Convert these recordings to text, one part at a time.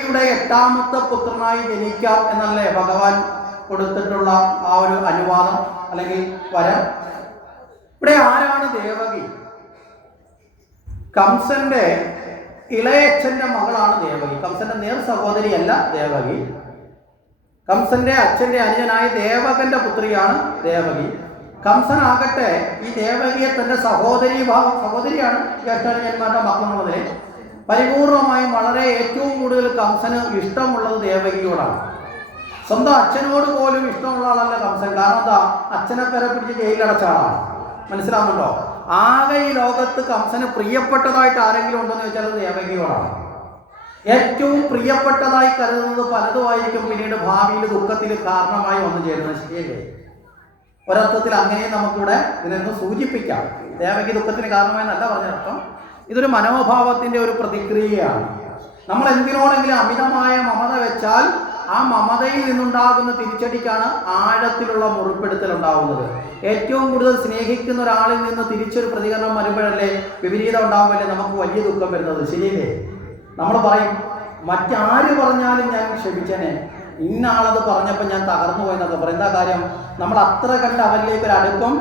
യുടെ എട്ടാമത്തെ പുത്രനായി ജനിക്കാം എന്നല്ലേ ഭഗവാൻ കൊടുത്തിട്ടുള്ള ആ ഒരു അനുവാദം അല്ലെങ്കിൽ വരം. ഇവിടെ ആരാണ് ദേവകി? കംസന്റെ ഇളയച്ഛന്റെ മകളാണ് ദേവകി. കംസന്റെ നേർ സഹോദരിയല്ല ദേവകി. കംസന്റെ അച്ഛന്റെ അനുജനായ ദേവകന്റെ പുത്രിയാണ് ദേവകി. കംസനാകട്ടെ ഈ ദേവകിയെ തന്റെ സഹോദരിയാണ് ജ്യേഷ്ഠാനുജന്മാരുടെ മക്കളെന്നുള്ളതിൽ പരിപൂർണമായും വളരെ ഏറ്റവും കൂടുതൽ കംസന് ഇഷ്ടമുള്ളത് ദേവകിയോടാണ്. സ്വന്തം അച്ഛനോട് പോലും ഇഷ്ടമുള്ള ആളല്ല കംസൻ. കാരണം എന്താ? അച്ഛനെ പേരെ പിടിച്ച് ജയിലിലടച്ച ആളാണ്. മനസ്സിലാവുന്നുണ്ടോ? ആകെ ഈ ലോകത്ത് കംസന് പ്രിയപ്പെട്ടതായിട്ട് ആരെങ്കിലും ഉണ്ടെന്ന് ചോദിച്ചാൽ അത് ദേവകിയോടാണ്. ഏറ്റവും പ്രിയപ്പെട്ടതായി കരുതുന്നത് പലതുമായിരിക്കും പിന്നീട് ഭാവിയിൽ ദുഃഖത്തിൽ കാരണമായി വന്നു ചേരുന്നത്. ശരിയല്ലേ? ഒരർത്ഥത്തിൽ അങ്ങനെയും നമുക്കിവിടെ ഇതിനൊന്ന് സൂചിപ്പിക്കാം. ദേവകി ദുഃഖത്തിന് കാരണമായി എന്നല്ല പറഞ്ഞർത്ഥം. ഇതൊരു മനോഭാവത്തിന്റെ ഒരു പ്രതിക്രിയയാണ്. നമ്മൾ എന്തിനോടെങ്കിലും അമിതമായ മമത വെച്ചാൽ ആ മമതയിൽ നിന്നുണ്ടാകുന്ന തിരിച്ചടിക്കാണ് ആഴത്തിലുള്ള മുറിപ്പെടുത്തൽ ഉണ്ടാകുന്നത്. ഏറ്റവും കൂടുതൽ സ്നേഹിക്കുന്ന ഒരാളിൽ നിന്ന് തിരിച്ചൊരു പ്രതികരണം വരുമ്പോഴല്ലേ വിപരീതം ഉണ്ടാകുമ്പോഴല്ലേ നമുക്ക് വലിയ ദുഃഖം വരുന്നത്. ശരിയല്ലേ? നമ്മൾ പറയും മറ്റാര് പറഞ്ഞാലും ഞാൻ ക്ഷമിച്ചേനെ, ഇന്ന ആളത് പറഞ്ഞപ്പോൾ ഞാൻ തകർന്നു പോയെന്നൊക്കെ പറയും. എന്താ കാര്യം? നമ്മൾ അത്ര കണ്ട് അവരിലേക്ക് ഒരു അടുപ്പം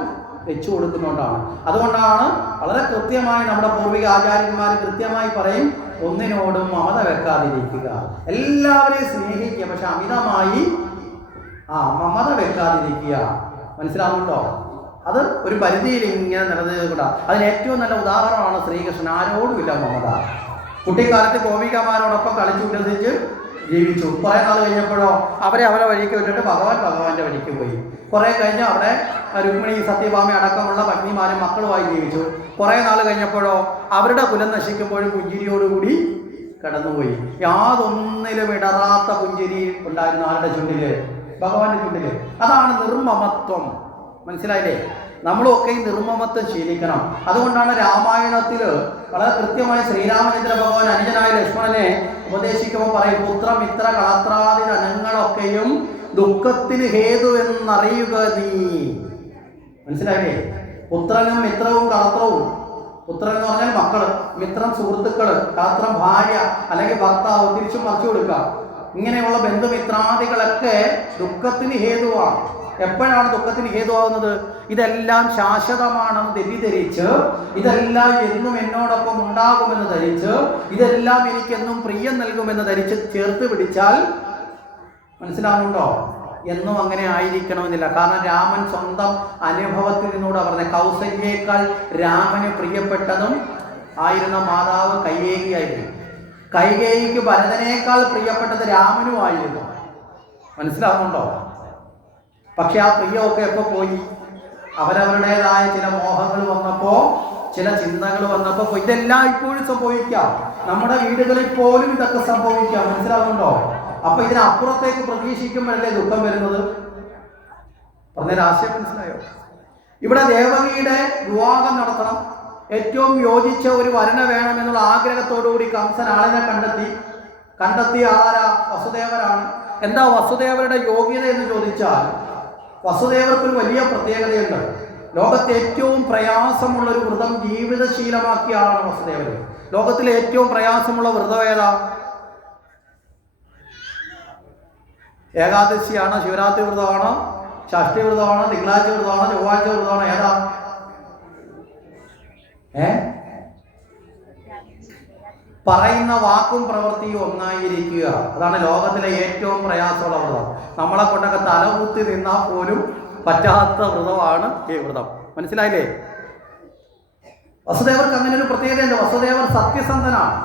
വെച്ചു കൊടുക്കുന്നുകൊണ്ടാണ്. അതുകൊണ്ടാണ് വളരെ കൃത്യമായി നമ്മുടെ പൂർവിക ആചാര്യന്മാർ കൃത്യമായി പറയും, ഒന്നിനോടും മമത വെക്കാതിരിക്കുക, എല്ലാവരെയും സ്നേഹിക്കുക, പക്ഷെ അമിതമായി മമത വെക്കാതിരിക്കുക. മനസ്സിലാവുന്നുണ്ടോ? അത് ഒരു പരിധിയിൽ ഇങ്ങനെ നിലനിൽക്കുക. അതിന് ഏറ്റവും നല്ല ഉദാഹരണമാണ് ശ്രീകൃഷ്ണൻ. ആരോടുമില്ല മമത. കുട്ടിക്കാലത്ത് ഗോപികമാരോടൊപ്പം കളിച്ചു ഉല്ലസിച്ച് ജീവിച്ചു. കുറേ നാൾ കഴിഞ്ഞപ്പോഴോ അവരെ വഴിക്ക് വിട്ടിട്ട് ഭഗവാന്റെ വഴിക്ക് പോയി. കുറേ കഴിഞ്ഞ് അവിടെ രുക്മിണി സത്യഭാമ അടക്കമുള്ള പത്നിമാരും മക്കളുമായി ജീവിച്ചു. കുറേ നാൾ കഴിഞ്ഞപ്പോഴോ അവരുടെ കുലം നശിക്കുമ്പോഴും പുഞ്ചിരിയോടുകൂടി കടന്നുപോയി. യാതൊന്നിലും ഇടറാത്ത പുഞ്ചിരി ഉണ്ടായിരുന്ന ആരുടെ ചുണ്ടില്? ഭഗവാന്റെ ചുണ്ടില്. അതാണ് നിർമ്മമത്വം. മനസ്സിലായില്ലേ? നമ്മളൊക്കെ ഈ നിർമ്മമത്വം ശീലിക്കണം. അതുകൊണ്ടാണ് രാമായണത്തിൽ വളരെ കൃത്യമായി ശ്രീരാമചന്ദ്ര ഭഗവാൻ അനുജനായ ലക്ഷ്മണനെ ഉപദേശിക്കുമ്പോൾ പറയും, പുത്രമിത്ര കളത്രാദി ധനങ്ങളൊക്കെയും ദുഃഖത്തിന് ഹേതുവെന്നറിയുക നീ. മനസ്സിലായില്ലേ? പുത്രനും മിത്രവും കളത്രവും. പുത്രൻ എന്ന് പറഞ്ഞാൽ മക്കള്, മിത്രം സുഹൃത്തുക്കള്, കളത്രം ഭാര്യ അല്ലെങ്കിൽ ഭർത്താവ്, തിരിച്ചും മറിച്ചു കൊടുക്കുക. ഇങ്ങനെയുള്ള ബന്ധുമിത്രാദികളൊക്കെ ദുഃഖത്തിന് ഹേതുവാണ്. എപ്പോഴാണ് ദുഃഖത്തിന് ഹേതുവാകുന്നത്? ഇതെല്ലാം ശാശ്വതമാണെന്ന് തെറ്റിദ്ധരിച്ച്, ഇതെല്ലാം എന്നും എന്നോടൊപ്പം ഉണ്ടാകുമെന്ന് ധരിച്ച്, ഇതെല്ലാം എനിക്കെന്നും പ്രിയം നൽകുമെന്ന് ധരിച്ച് ചേർത്ത് പിടിച്ചാൽ, മനസ്സിലാവുന്നുണ്ടോ? എന്നും അങ്ങനെ ആയിരിക്കണമെന്നില്ല. കാരണം രാമൻ സ്വന്തം അനുഭവത്തിൽ നിന്നൂടെ പറഞ്ഞ കൗസല്യേക്കാൾ രാമന് പ്രിയപ്പെട്ടതും ആയിരുന്ന മാതാവ് കൈകേയിയായിരുന്നു. കൈകേയിക്ക് ഭരതനേക്കാൾ പ്രിയപ്പെട്ടത് രാമനുമായിരുന്നു. മനസ്സിലാവുന്നുണ്ടോ? പക്ഷെ ആ പ്രിയമൊക്കെ എപ്പോൾ പോയി? അവരവരുടേതായ ചില മോഹങ്ങൾ വന്നപ്പോൾ, ചില ചിന്തകൾ വന്നപ്പോൾ ഇതെല്ലാം ഇപ്പോഴും സംഭവിക്കാം. നമ്മുടെ വീടുകളിൽ പോലും ഇതൊക്കെ സംഭവിക്കാം. മനസ്സിലാവുന്നുണ്ടോ? അപ്പൊ ഇതിനപ്പുറത്തേക്ക് പ്രതീക്ഷിക്കുമ്പോഴല്ലേ ദുഃഖം വരുന്നത്? പറഞ്ഞ ആശയം മനസ്സിലായോ? ഇവിടെ ദേവകിയുടെ വിവാഹം നടത്തണം, ഏറ്റവും യോജിച്ച ഒരു വരനെ വേണമെന്നുള്ള ആഗ്രഹത്തോടുകൂടി കംസൻ ആളിനെ കണ്ടെത്തിയ ആരാ? വസുദേവരാണ്. എന്താ വസുദേവരുടെ യോഗ്യത എന്ന് ചോദിച്ചാൽ, വസുദേവർക്കൊരു വലിയ പ്രത്യേകതയുണ്ട്. ലോകത്തെ ഏറ്റവും പ്രയാസമുള്ളൊരു വ്രതം ജീവിതശീലമാക്കിയ ആളാണ് വസുദേവർ. ലോകത്തിലെ ഏറ്റവും പ്രയാസമുള്ള വ്രതം ഏതാ? ഏകാദശിയാണോ? ശിവരാത്രി വ്രതമാണോ? ഷഷ്ഠി വ്രതമാണോ? തിങ്കളാഴ്ച വ്രതമാണോ? ചൊവ്വാഴ്ച വ്രതമാണോ? ഏതാ? പറയുന്ന വാക്കും പ്രവൃത്തിയും ഒന്നായിരിക്കുക. അതാണ് ലോകത്തിലെ ഏറ്റവും പ്രയാസമുള്ള വ്രതം. നമ്മളെ കൊണ്ടൊക്കെ തലകുത്തി നിന്നാൽ പോലും പറ്റാത്ത വ്രതമാണ് ഈ വ്രതം. മനസ്സിലായില്ലേ? വസുദേവർക്ക് അങ്ങനെ ഒരു പ്രത്യേകതയുണ്ട്. വസുദേവർ സത്യസന്ധനാണ്.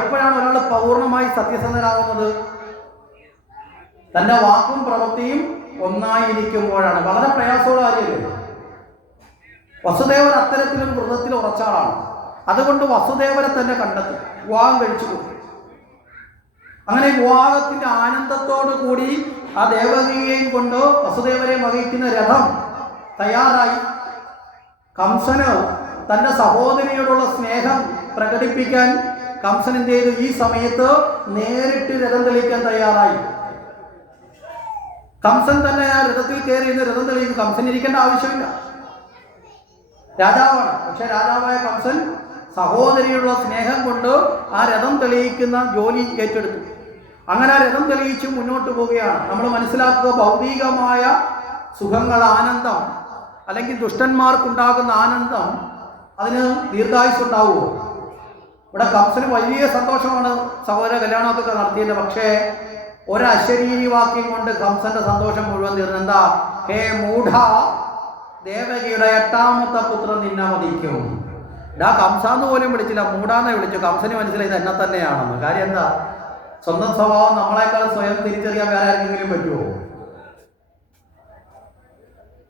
എപ്പോഴാണ് ഒരാൾ പൂർണ്ണമായി സത്യസന്ധനാകുന്നത്? തന്റെ വാക്കും പ്രവൃത്തിയും ഒന്നായിരിക്കുമ്പോഴാണ്. വളരെ പ്രയാസമുള്ള കാര്യമല്ലേ? വസുദേവർ അത്തരത്തിലൊരു വ്രതത്തിൽ ഉറച്ചാളാണ്. അതുകൊണ്ട് വസുദേവരെ തന്നെ കണ്ടെത്തി വിവാഹം കഴിച്ചു കൊടുത്തു. അങ്ങനെ വിവാഹത്തിന്റെ ആനന്ദത്തോടു കൂടി ആ ദേവകിയെയും കൊണ്ട് വസുദേവരെ വഹിക്കുന്ന രഥം തയ്യാറായി. കംസന് തന്റെ സഹോദരിയോടുള്ള സ്നേഹം പ്രകടിപ്പിക്കാൻ കംസൻ എന്ത് ചെയ്തു? ഈ സമയത്ത് നേരിട്ട് രഥം തെളിയിക്കാൻ തയ്യാറായി. കംസൻ തന്നെ ആ രഥത്തിൽ കയറി ഇന്ന് രഥം തെളിയിക്കും. കംസൻ ഇരിക്കേണ്ട ആവശ്യമില്ല, രാജാവാണ്. പക്ഷെ രാജാവായ കംസൻ സഹോദരിയുള്ള സ്നേഹം കൊണ്ട് ആ രഥം തെളിയിക്കുന്ന ജോലി ഏറ്റെടുത്തു. അങ്ങനെ ആ രഥം തെളിയിച്ച് മുന്നോട്ട് പോവുകയാണ്. നമ്മൾ മനസ്സിലാക്കുക, ഭൗതികമായ സുഖങ്ങൾ, ആനന്ദം, അല്ലെങ്കിൽ ദുഷ്ടന്മാർക്കുണ്ടാകുന്ന ആനന്ദം, അതിന് ദീർഘായുസ്സുണ്ടാവുമോ? ഇവിടെ കംസന് വലിയ സന്തോഷമാണ് സഹോദര കല്യാണമൊക്കെ നടത്തിയത്. പക്ഷേ ഒരശരീരി വാക്യം കൊണ്ട് കംസന്റെ സന്തോഷം മുഴുവൻ തീർന്നു. എന്താ? ഹേ മൂഢ, ദേവകിയുടെ 8ാമത്തെ പുത്രൻ നിന്നെ മതിക്കും. കംസാന്ന് പോലും വിളിച്ചില്ല, മൂഢാന്നെ വിളിച്ചു. കംസന് മനസ്സിലായി ഇത് എന്നെ തന്നെയാണെന്ന്. കാര്യം എന്താ? സ്വന്തം സ്വഭാവം നമ്മളെക്കാൾ സ്വയം തിരിച്ചറിയാൻ വേറെ ആർക്കെങ്കിലും പറ്റുമോ?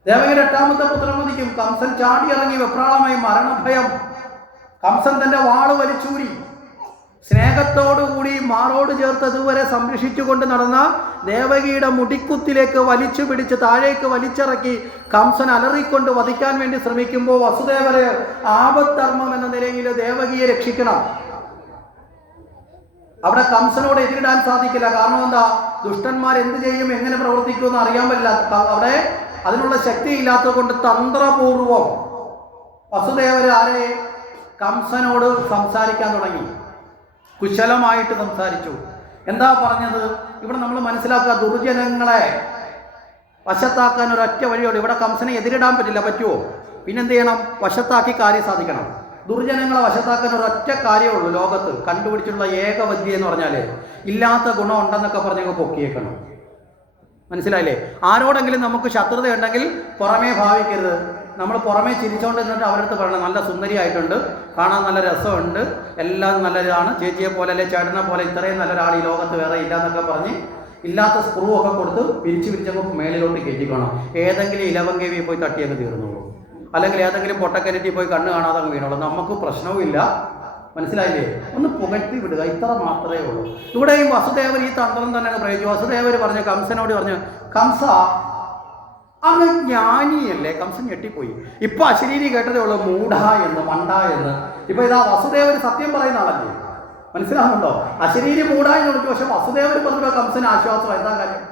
ദേവകിയുടെ 8ാമത്തെ പുത്രൻ മതിക്കും. കംസൻ ചാടിയിറങ്ങി, വെപ്രാളമായി, മരണഭയം. കംസൻ തന്റെ വാള് വലിച്ചൂരി സ്നേഹത്തോടുകൂടി മാറോട് ചേർത്ത് ഇതുവരെ സംരക്ഷിച്ചുകൊണ്ട് നടന്ന ദേവകിയുടെ മുടിക്കുത്തിലേക്ക് വലിച്ചു പിടിച്ച് താഴേക്ക് വലിച്ചിറക്കി കംസൻ അലറിക്കൊണ്ട് വധിക്കാൻ വേണ്ടി ശ്രമിക്കുമ്പോൾ വസുദേവരെ ആപദ്ധർമ്മം എന്ന നിലയിൽ ദേവകിയെ രക്ഷിക്കണം. അവിടെ കംസനോട് എതിരിടാൻ സാധിക്കില്ല. കാരണം എന്താ? ദുഷ്ടന്മാർ എന്ത് ചെയ്യും, എങ്ങനെ പ്രവർത്തിക്കുമെന്ന് അറിയാൻ പറ്റില്ല. അവിടെ അതിനുള്ള ശക്തി ഇല്ലാത്തത് കൊണ്ട് തന്ത്രപൂർവം വസുദേവര് ആരെ? കംസനോട് സംസാരിക്കാൻ തുടങ്ങി. കുശലമായിട്ട് സംസാരിച്ചു. എന്താ പറഞ്ഞത്? ഇവിടെ നമ്മൾ മനസ്സിലാക്കുക, ദുർജനങ്ങളെ വശത്താക്കാൻ ഒരൊറ്റ വഴിയുള്ളൂ. ഇവിടെ കംസനെ എതിരിടാൻ പറ്റില്ല. പറ്റുമോ? പിന്നെന്ത് ചെയ്യണം? വശത്താക്കി കാര്യം സാധിക്കണം. ദുർജനങ്ങളെ വശത്താക്കാൻ ഒരൊറ്റ കാര്യമുള്ളൂ ലോകത്ത്. കണ്ടുപിടിച്ചിട്ടുള്ള ഏകവദ്യ എന്ന് പറഞ്ഞാൽ ഇല്ലാത്ത ഗുണം ഉണ്ടെന്നൊക്കെ പറഞ്ഞങ്ങ് പൊക്കിയേക്കണം. മനസ്സിലായില്ലേ? ആരോടെങ്കിലും നമുക്ക് ശത്രുത ഉണ്ടെങ്കിൽ പുറമേ ഭാവിക്കരുത്. നമ്മൾ പുറമേ ചിരിച്ചുകൊണ്ട് നിന്നിട്ട് അവരുടെ അടുത്ത് പറയണം, നല്ല സുന്ദരിയായിട്ടുണ്ട്, കാണാൻ നല്ല രസമുണ്ട്, എല്ലാം നല്ലതാണ്, ചേച്ചിയെ പോലെ അല്ലെ ചേട്ടനെ പോലെ ഇത്രയും നല്ലൊരാൾ ഈ ലോകത്ത് വേറെ ഇല്ല എന്നൊക്കെ പറഞ്ഞ് ഇല്ലാത്ത സ്ക്രൂ ഒക്കെ കൊടുത്ത് പിരിച്ചങ്ങ് മേളിലോട്ട് കയറ്റിക്കണം. ഏതെങ്കിലും ഇലവങ്കേവിയെ പോയി തട്ടിയൊക്കെ തീർന്നുള്ളൂ, അല്ലെങ്കിൽ ഏതെങ്കിലും പൊട്ടക്കിണറ്റിൽ പോയി കണ്ണ് കാണാതെ വീണുള്ളൂ. നമുക്ക് പ്രശ്നവും ഇല്ല. മനസ്സിലായില്ലേ? ഒന്ന് പുകഴ്ത്തി വിടുക, ഇത്ര മാത്രമേ ഉള്ളൂ. ഇവിടെയും വസുദേവർ ഈ തന്ത്രം തന്നെ പ്രയോഗിച്ചു. വസുദേവർ പറഞ്ഞു, കംസനോട് പറഞ്ഞു, കംസ അങ്ങ് ജ്ഞാനിയല്ലേ? കംസൻ ഞെട്ടിപ്പോയി. ഇപ്പൊ അശരീരി കേട്ടതേ ഉള്ളൂ, മൂഢ എന്ന്, മണ്ട എന്ന്. ഇപ്പൊ ഇതാ വസുദേവർ സത്യം പറയുന്ന ആളല്ലേ? മനസ്സിലാവുന്നുണ്ടോ? അശരീരി മൂഢ എന്ന് വിളിച്ചു. പക്ഷെ വസുദേവർ പറഞ്ഞോ കംസന് ആശ്വാസം. എന്താ കാര്യം?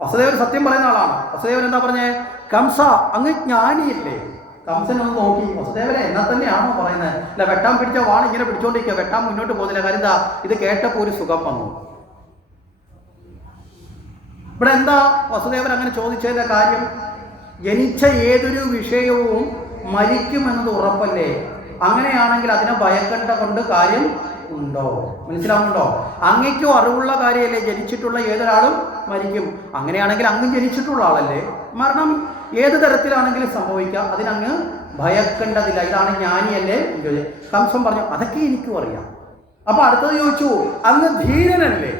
വസുദേവർ സത്യം പറയുന്ന ആളാണ്. വസുദേവൻ എന്താ പറഞ്ഞേ? കംസ അങ്ങ് ജ്ഞാനിയല്ലേ? കംസൻ ഒന്ന് നോക്കി, വസുദേവനെ എന്നാ തന്നെയാണോ പറയുന്നത്? അല്ല, വെട്ടാൻ പിടിച്ച വാൾ ഇങ്ങനെ പിടിച്ചോണ്ടിരിക്കുക, വെട്ടാൻ മുന്നോട്ട് പോകുന്നില്ല. കാര്യം എന്താ? ഇത് കേട്ടപ്പോൾ ഒരു സുഖം വന്നു. ഇവിടെ എന്താ വസുദേവൻ അങ്ങനെ ചോദിച്ചതിന്റെ കാര്യം? ജനിച്ച ഏതൊരു വിഷയവും മരിക്കുമെന്നത് ഉറപ്പല്ലേ? അങ്ങനെയാണെങ്കിൽ അതിനെ ഭയക്കേണ്ട കൊണ്ട് കാര്യം ഉണ്ടോ? മനസ്സിലാവുന്നുണ്ടോ? അങ്ങയ്ക്കും അറിവുള്ള കാര്യമല്ലേ, ജനിച്ചിട്ടുള്ള ഏതൊരാളും മരിക്കും. അങ്ങനെയാണെങ്കിൽ അങ്ങ് ജനിച്ചിട്ടുള്ള ആളല്ലേ, മരണം ഏത് തരത്തിലാണെങ്കിലും സംഭവിക്കാം, അതിനങ്ങ് ഭയക്കേണ്ടതില്ല. ഇതാണ് ജ്ഞാനിയല്ലേ? കംസൻ പറഞ്ഞു, അതൊക്കെ എനിക്കും അറിയാം. അപ്പൊ അടുത്തത് ചോദിച്ചു, അങ്ങ് ധീരനല്ലേ?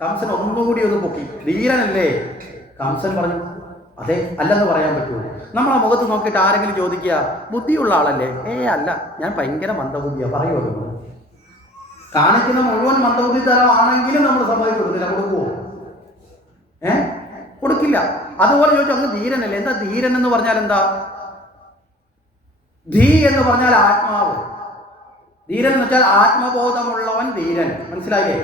കംസൻ ഒന്നുകൂടി ഒന്ന് പൊക്കി, ധീരനല്ലേ? കംസൻ പറഞ്ഞു, അതെ. അല്ലെന്ന് പറയാൻ പറ്റുമോ? നമ്മളെ മുഖത്ത് നോക്കിയിട്ട് ആരെങ്കിലും ചോദിക്കുക, ബുദ്ധിയുള്ള ആളല്ലേ? അല്ല, ഞാൻ ഭയങ്കര മന്ദബുദ്ധിയാ. പറയുമോ? കാണിക്കുന്ന മുഴുവൻ മന്ദബുദ്ധി തരമാണെങ്കിലും നമ്മൾ സമ്മതിച്ചു കൊടുക്കില്ല. കൊടുക്കുവോ? കൊടുക്കില്ല. അതുപോലെ ചോദിച്ചു, അങ്ങ് ധീരനല്ലേ? എന്താ ധീരൻ എന്ന് പറഞ്ഞാൽ എന്താ? ധീ എന്ന് പറഞ്ഞാൽ ആത്മാവ്. ധീരൻ എന്ന് വെച്ചാൽ ആത്മബോധമുള്ളവൻ ധീരൻ. മനസ്സിലായില്ലേ?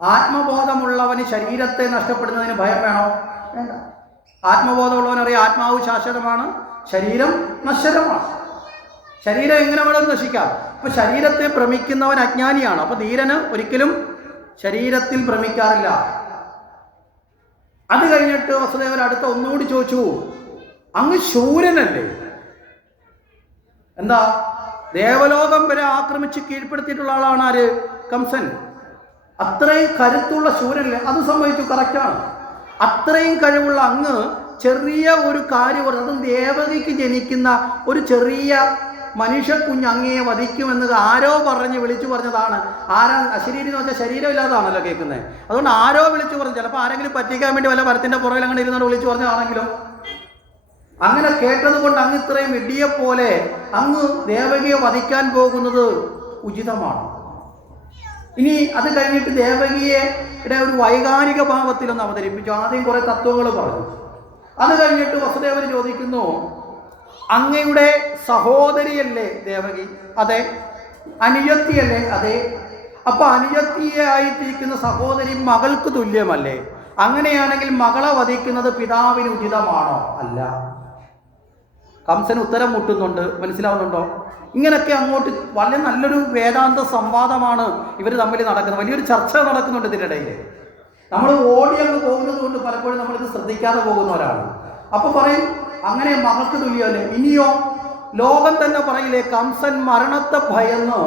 ആത്മബോധമുള്ളവന് ശരീരത്തെ നഷ്ടപ്പെടുന്നതിന് ഭയം വേണോ? വേണ്ട. ആത്മബോധമുള്ളവനറിയാം, ആത്മാവ് ശാശ്വതമാണ്, ശരീരം നശ്വരമാണ്. ശരീരം എങ്ങനെ വേണം നശിക്കാം. അപ്പൊ ശരീരത്തെ ഭ്രമിക്കുന്നവൻ അജ്ഞാനിയാണ്. അപ്പൊ ധീരന് ഒരിക്കലും ശരീരത്തിൽ ഭ്രമിക്കാറില്ല. അത് കഴിഞ്ഞിട്ട് വസുദേവൻ അടുത്ത ഒന്നുകൂടി ചോദിച്ചു, അങ്ങ് ശൂരനല്ലേ? എന്താ? ദേവലോകം വരെ ആക്രമിച്ച് കീഴ്പ്പെടുത്തിയിട്ടുള്ള ആളാണ് ആര്? കംസൻ. അത്രയും കരുത്തുള്ള ശൂരനല്ലേ? അത് സംഭവിച്ചു, കറക്റ്റാണ്. അത്രയും കഴിവുള്ള അങ്ങ് ചെറിയ ഒരു കാര്യം, അതും ദേവകിക്ക് ജനിക്കുന്ന ഒരു ചെറിയ മനുഷ്യ കുഞ്ഞ് അങ്ങയെ വധിക്കുമെന്ന് ആരോ പറഞ്ഞ് വിളിച്ചു പറഞ്ഞതാണ്. ആരാ? അശരീരി എന്ന് വെച്ചാൽ ശരീരമില്ലാതാണല്ലോ കേൾക്കുന്നത്. അതുകൊണ്ട് ആരോ വിളിച്ചു പറഞ്ഞു. ചിലപ്പോൾ ആരെങ്കിലും പറ്റിക്കാൻ വേണ്ടി വല്ല മരത്തിന്റെ പുറകിൽ അങ്ങനെ ഇരുന്നോണ്ട് വിളിച്ചു പറഞ്ഞതാണെങ്കിലും അങ്ങനെ കേട്ടത് കൊണ്ട് അങ്ങ് ഇത്രയും ഇടിയെപ്പോലെ അങ്ങ് ദേവകിയെ വധിക്കാൻ പോകുന്നത് ഉചിതമാണ്. ഇനി അത് കഴിഞ്ഞിട്ട് ദേവകിയുടെ ഒരു വൈകാരിക ഭാവത്തിലൊന്ന് അവതരിപ്പിച്ചു. ആദ്യം കുറെ തത്വങ്ങൾ പറഞ്ഞു. അത് കഴിഞ്ഞിട്ട് വസുദേവൻ ചോദിക്കുന്നു, അങ്ങയുടെ സഹോദരിയല്ലേ ദേവകി? അതെ. അനുജത്തിയല്ലേ? അതെ. അപ്പൊ അനുജത്തിയായിട്ടിരിക്കുന്ന സഹോദരി മകൾക്ക് തുല്യമല്ലേ? അങ്ങനെയാണെങ്കിൽ മകളെ വധിക്കുന്നത് പിതാവിന് ഉചിതമാണോ? അല്ല. കംസന് ഉത്തരം മുട്ടുന്നുണ്ട്. മനസ്സിലാവുന്നുണ്ടോ? ഇങ്ങനെയൊക്കെ അങ്ങോട്ട് വളരെ നല്ലൊരു വേദാന്ത സംവാദമാണ് ഇവർ തമ്മിൽ നടക്കുന്നത്. വലിയൊരു ചർച്ച നടക്കുന്നുണ്ട് ഇതിനിടയിൽ. നമ്മൾ ഓടി അങ്ങ് പോകുന്നത് കൊണ്ട് പലപ്പോഴും നമ്മളിത് ശ്രദ്ധിക്കാതെ പോകുന്നവരാണ്. അപ്പൊ പറയും അങ്ങനെ മകൾക്ക് തുല്യമല്ലേ. ഇനിയോ ലോകം തന്നെ പറയില്ലേ, കംസൻ മരണത്തെ ഭയന്ന്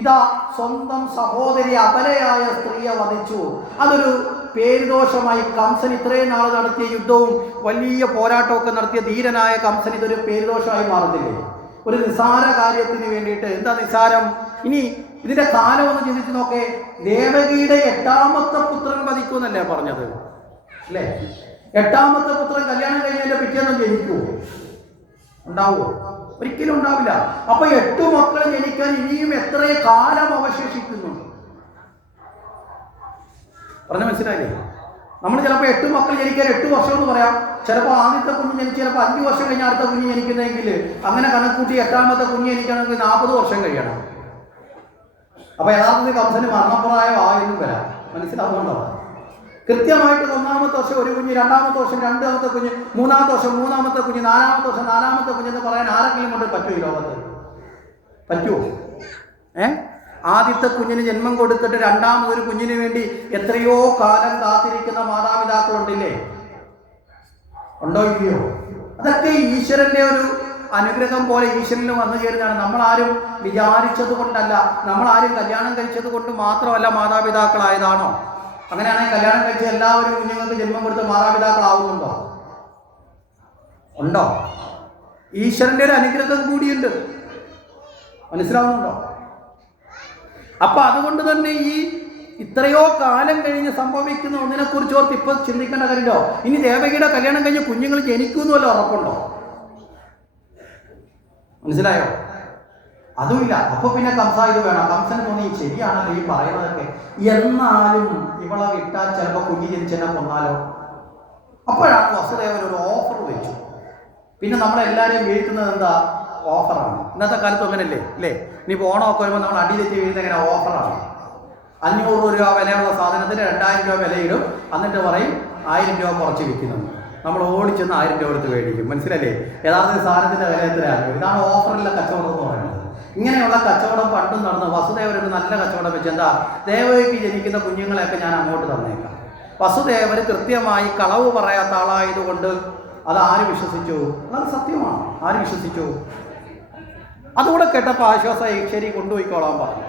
ഇതാ സ്വന്തം സഹോദരി അബലയായ സ്ത്രീയെ വധിച്ചു. അതൊരു പേരുദോഷമായി കംസൻ ഇത്രയും നാൾ നടത്തിയ യുദ്ധവും വലിയ പോരാട്ടമൊക്കെ നടത്തിയ ധീരനായ കംസൻ ഇതൊരു പേരുദോഷമായി മാറത്തില്ലേ? ഒരു നിസ്സാര കാര്യത്തിന് വേണ്ടിയിട്ട്. എന്താ നിസ്സാരം? ഇനി ഇതിന്റെ കാലം ഒന്ന് ചിന്തിച്ചു നോക്കേ. ദേവകിയുടെ 8ാമത്തെ പുത്രൻ വധിക്കുമെന്നല്ലേ പറഞ്ഞത്, അല്ലേ? 8ാമത്തെ പുത്രൻ കല്യാണം കഴിഞ്ഞതിന്റെ പിറ്റേന്നും ജനിക്കുമോ? ഉണ്ടാവുമോ? ഒരിക്കലും ഉണ്ടാവില്ല. അപ്പൊ 8 മക്കൾ ജനിക്കാൻ ഇനിയും എത്ര കാലം അവശേഷിക്കുന്നുണ്ട്? പറഞ്ഞ മനസ്സിലായില്ലേ? നമ്മൾ ചിലപ്പോൾ 8 മക്കൾ ജനിക്കാൻ 8 വർഷം എന്ന് പറയാം. ചിലപ്പോൾ ആദ്യത്തെ കുഞ്ഞ് ജനിച്ച് ചിലപ്പോൾ 5 വർഷം കഴിഞ്ഞ് അടുത്ത കുഞ്ഞ് ജനിക്കുന്നെങ്കിൽ അങ്ങനെ കണക്കൂട്ടി 8ാമത്തെ കുഞ്ഞ് ജനിക്കണമെങ്കിൽ 40 വർഷം കഴിയണം. അപ്പൊ യഥാർത്ഥത്തിൽ കംസന് മരണപ്രായം ആയെന്നും വരാം. മനസ്സിലാവുന്നുണ്ടോ? കൃത്യമായിട്ട് 1ാമത്തെ വർഷം ഒരു കുഞ്ഞ്, 2ാമത്തെ വർഷം 2ാമത്തെ കുഞ്ഞ്, 3ാമത്തെ വർഷം 3ാമത്തെ കുഞ്ഞ്, 4ാമത്തെ വർഷം 4ാമത്തെ കുഞ്ഞ് എന്ന് പറയാൻ ആരെങ്കിലും കൊണ്ട് പറ്റുമോ? ഈ ലോകത്ത് പറ്റുമോ? ആദ്യത്തെ കുഞ്ഞിന് ജന്മം കൊടുത്തിട്ട് 2ാമതൊരു കുഞ്ഞിന് വേണ്ടി എത്രയോ കാലം കാത്തിരിക്കുന്ന മാതാപിതാക്കളുണ്ടില്ലേ? ഉണ്ടോ ഇല്ലയോ? അതൊക്കെ ഈശ്വരന്റെ ഒരു അനുഗ്രഹം പോലെ ഈശ്വരന് വന്നു ചേരുന്നതാണ്. നമ്മളാരും വിചാരിച്ചത് കൊണ്ടല്ല, നമ്മളാരും കല്യാണം കഴിച്ചത് കൊണ്ട് മാത്രമല്ല മാതാപിതാക്കളായതാണോ? അങ്ങനെയാണെങ്കിൽ കല്യാണം കഴിച്ച എല്ലാവരും കുഞ്ഞുങ്ങൾക്ക് ജന്മം കൊടുത്ത് മാതാപിതാക്കളാവുന്നുണ്ടോ? ഉണ്ടോ? ഈശ്വരന്റെ ഒരു അനുഗ്രഹം കൂടിയുണ്ട്. മനസ്സിലാവുന്നുണ്ടോ? അപ്പൊ അതുകൊണ്ട് തന്നെ ഈ ഇത്രയോ കാലം കഴിഞ്ഞ് സംഭവിക്കുന്ന ഒന്നിനെ കുറിച്ച് ഓർത്ത് ഇപ്പൊ ചിന്തിക്കേണ്ട കാര്യമല്ലോ. ഇനി ദേവകിയുടെ കല്യാണം കഴിഞ്ഞ് കുഞ്ഞുങ്ങൾ ജനിക്കുമെന്നല്ലോ ഉറപ്പുണ്ടോ? മനസ്സിലായോ? അതുമില്ല. അപ്പൊ പിന്നെ കംസ ഇത് വേണം. കംസന് തോന്നി ശരിയാണല്ലോ ഈ പറയുന്നതൊക്കെ, എന്നാലും ഇവളെ വിട്ടാൽ ചിലപ്പോൾ കുഞ്ഞ് ജനിച്ചെന്നെ കൊന്നാലോ. അപ്പോഴാണ് വസുദേവൻ ഒരു ഓഫർ വെച്ചു. പിന്നെ നമ്മളെല്ലാവരെയും വീഴ്ത്തുന്നത് എന്താ? ഓഫറാണ്. ഇന്നത്തെ കാലത്ത് അങ്ങനെയല്ലേ അല്ലേ? ഇനിയിപ്പോൾ ഓണമൊക്കെ വരുമ്പോൾ നമ്മൾ അടി തെറ്റി വീഴുന്ന എങ്ങനെ? ഓഫറാണ്. 500 രൂപ വിലയുള്ള സാധനത്തിന് 2000 രൂപ വിലയിടും. എന്നിട്ട് പറയും 1000 രൂപ കുറച്ച് വിൽക്കുന്നുണ്ട്. നമ്മൾ ഓടിച്ചെന്ന് 1000 രൂപ എടുത്ത് മേടിക്കും. മനസ്സിലല്ലേ? യഥാർത്ഥ സാധനത്തിന്റെ വില എത്രയാണ്? ഇതാണ് ഓഫറിലെ കച്ചവടം എന്ന് പറയുന്നത്. ഇങ്ങനെയുള്ള കച്ചവടം പണ്ടും നടന്ന് വസുദേവൻ ഒരു നല്ല കച്ചവടം വെച്ച് എന്താ, ദേവകിക്ക് ജനിക്കുന്ന കുഞ്ഞുങ്ങളെയൊക്കെ ഞാൻ അങ്ങോട്ട് തന്നേക്കാം. വസുദേവന് കൃത്യമായി കളവ് പറയാത്ത ആളായതുകൊണ്ട് അത് ആര് വിശ്വസിച്ചു? അത് സത്യമാണ്. ആര് വിശ്വസിച്ചു? അതുകൂടെ കേട്ടപ്പോൾ ആശ്വാസമായി. ശരി, കൊണ്ടുപോയിക്കോളാൻ പറഞ്ഞു.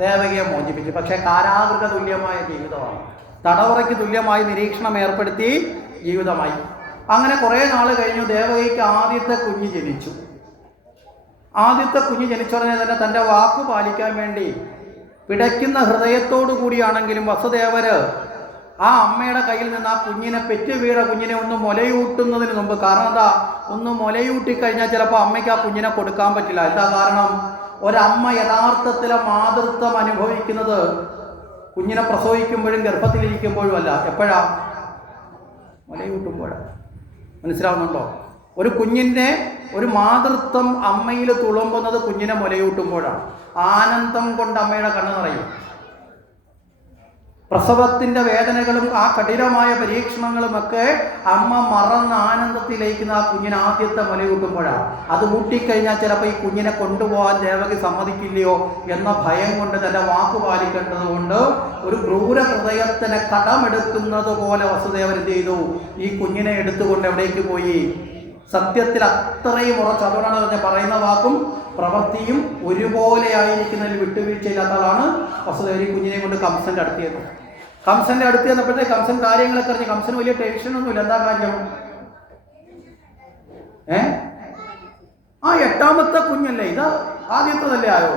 ദേവകിയെ മോചിപ്പിച്ചു. പക്ഷെ കാരാഗൃഹ തുല്യമായ ജീവിതമാണ്. തടവറയ്ക്ക് തുല്യമായി നിരീക്ഷണം ഏർപ്പെടുത്തി ജീവിതമായി. അങ്ങനെ കുറേ നാൾ കഴിഞ്ഞു. ദേവകിക്ക് ആദ്യത്തെ കുഞ്ഞ് ജനിച്ചു. ആദ്യത്തെ കുഞ്ഞ് ജനിച്ചുടനെ തന്നെ തൻ്റെ വാക്കു പാലിക്കാൻ വേണ്ടി പിടയ്ക്കുന്ന ഹൃദയത്തോടു കൂടിയാണെങ്കിലും വസുദേവര് ആ അമ്മയുടെ കയ്യിൽ നിന്ന് ആ കുഞ്ഞിനെ, പെറ്റുവീഴ കുഞ്ഞിനെ ഒന്ന് മുലയൂട്ടുന്നതിന് മുമ്പ്, കാരണം എന്താ, ഒന്ന് മുലയൂട്ടിക്കഴിഞ്ഞാൽ ചിലപ്പോൾ അമ്മയ്ക്ക് ആ കുഞ്ഞിനെ കൊടുക്കാൻ പറ്റില്ല. എന്താ കാരണം? ഒരമ്മ യഥാർത്ഥത്തിലെ മാതൃത്വം അനുഭവിക്കുന്നത് കുഞ്ഞിനെ പ്രസവിക്കുമ്പോഴും ഗർഭത്തിലിരിക്കുമ്പോഴും അല്ല. എപ്പോഴാ? മുലയൂട്ടുമ്പോഴാണ്. മനസ്സിലാവുന്നുണ്ടോ? ഒരു കുഞ്ഞിൻ്റെ ഒരു മാതൃത്വം അമ്മയിൽ തുളുമ്പുന്നത് കുഞ്ഞിനെ മുലയൂട്ടുമ്പോഴാണ്. ആനന്ദം കൊണ്ട് അമ്മയുടെ കണ്ണ് നിറയും. പ്രസവത്തിൻ്റെ വേദനകളും ആ കഠിനമായ പരീക്ഷണങ്ങളുമൊക്കെ അമ്മ മറന്ന് ആനന്ദത്തിലേക്കുന്ന ആ കുഞ്ഞിന് ആദ്യത്തെ മുലയൂട്ടുമ്പോഴാണ്. അത് ഊട്ടിക്കഴിഞ്ഞാൽ ചിലപ്പോൾ ഈ കുഞ്ഞിനെ കൊണ്ടുപോകാൻ ദേവകി സമ്മതിക്കില്ലയോ എന്ന ഭയം കൊണ്ട്, തൻ്റെ വാക്കു പാലിക്കേണ്ടത് കൊണ്ട് ഒരു ക്രൂര ഹൃദയത്തിനെ കടമെടുക്കുന്നത് പോലെ വസുദേവൻ എന്ത് ചെയ്തു? ഈ കുഞ്ഞിനെ എടുത്തുകൊണ്ട് എവിടേക്ക് പോയി? സത്യത്തിൽ അത്രയും ഉറച്ച്, അതുകൊണ്ടാണ് പറഞ്ഞ പറയുന്ന വാക്കും പ്രവൃത്തിയും ഒരുപോലെ ആയിരിക്കുന്നതിൽ വിട്ടുവീഴ്ചയില്ലാത്ത ആളാണ് വസുദേവൻ. ഈ കുഞ്ഞിനെ കൊണ്ട് കംസന്റെ അടുത്തിയത്. കംസന്റെ അടുത്ത് ചെന്നപ്പോഴത്തേക്ക് കംസൻ കാര്യങ്ങളൊക്കെ അറിഞ്ഞു. കംസന് വലിയ ടെൻഷനൊന്നുമില്ല. എന്താ കാര്യം? ആ 8ാമത്തെ കുഞ്ഞല്ലേ, ഇത് ആദ്യത്തതല്ലേ ആയോ?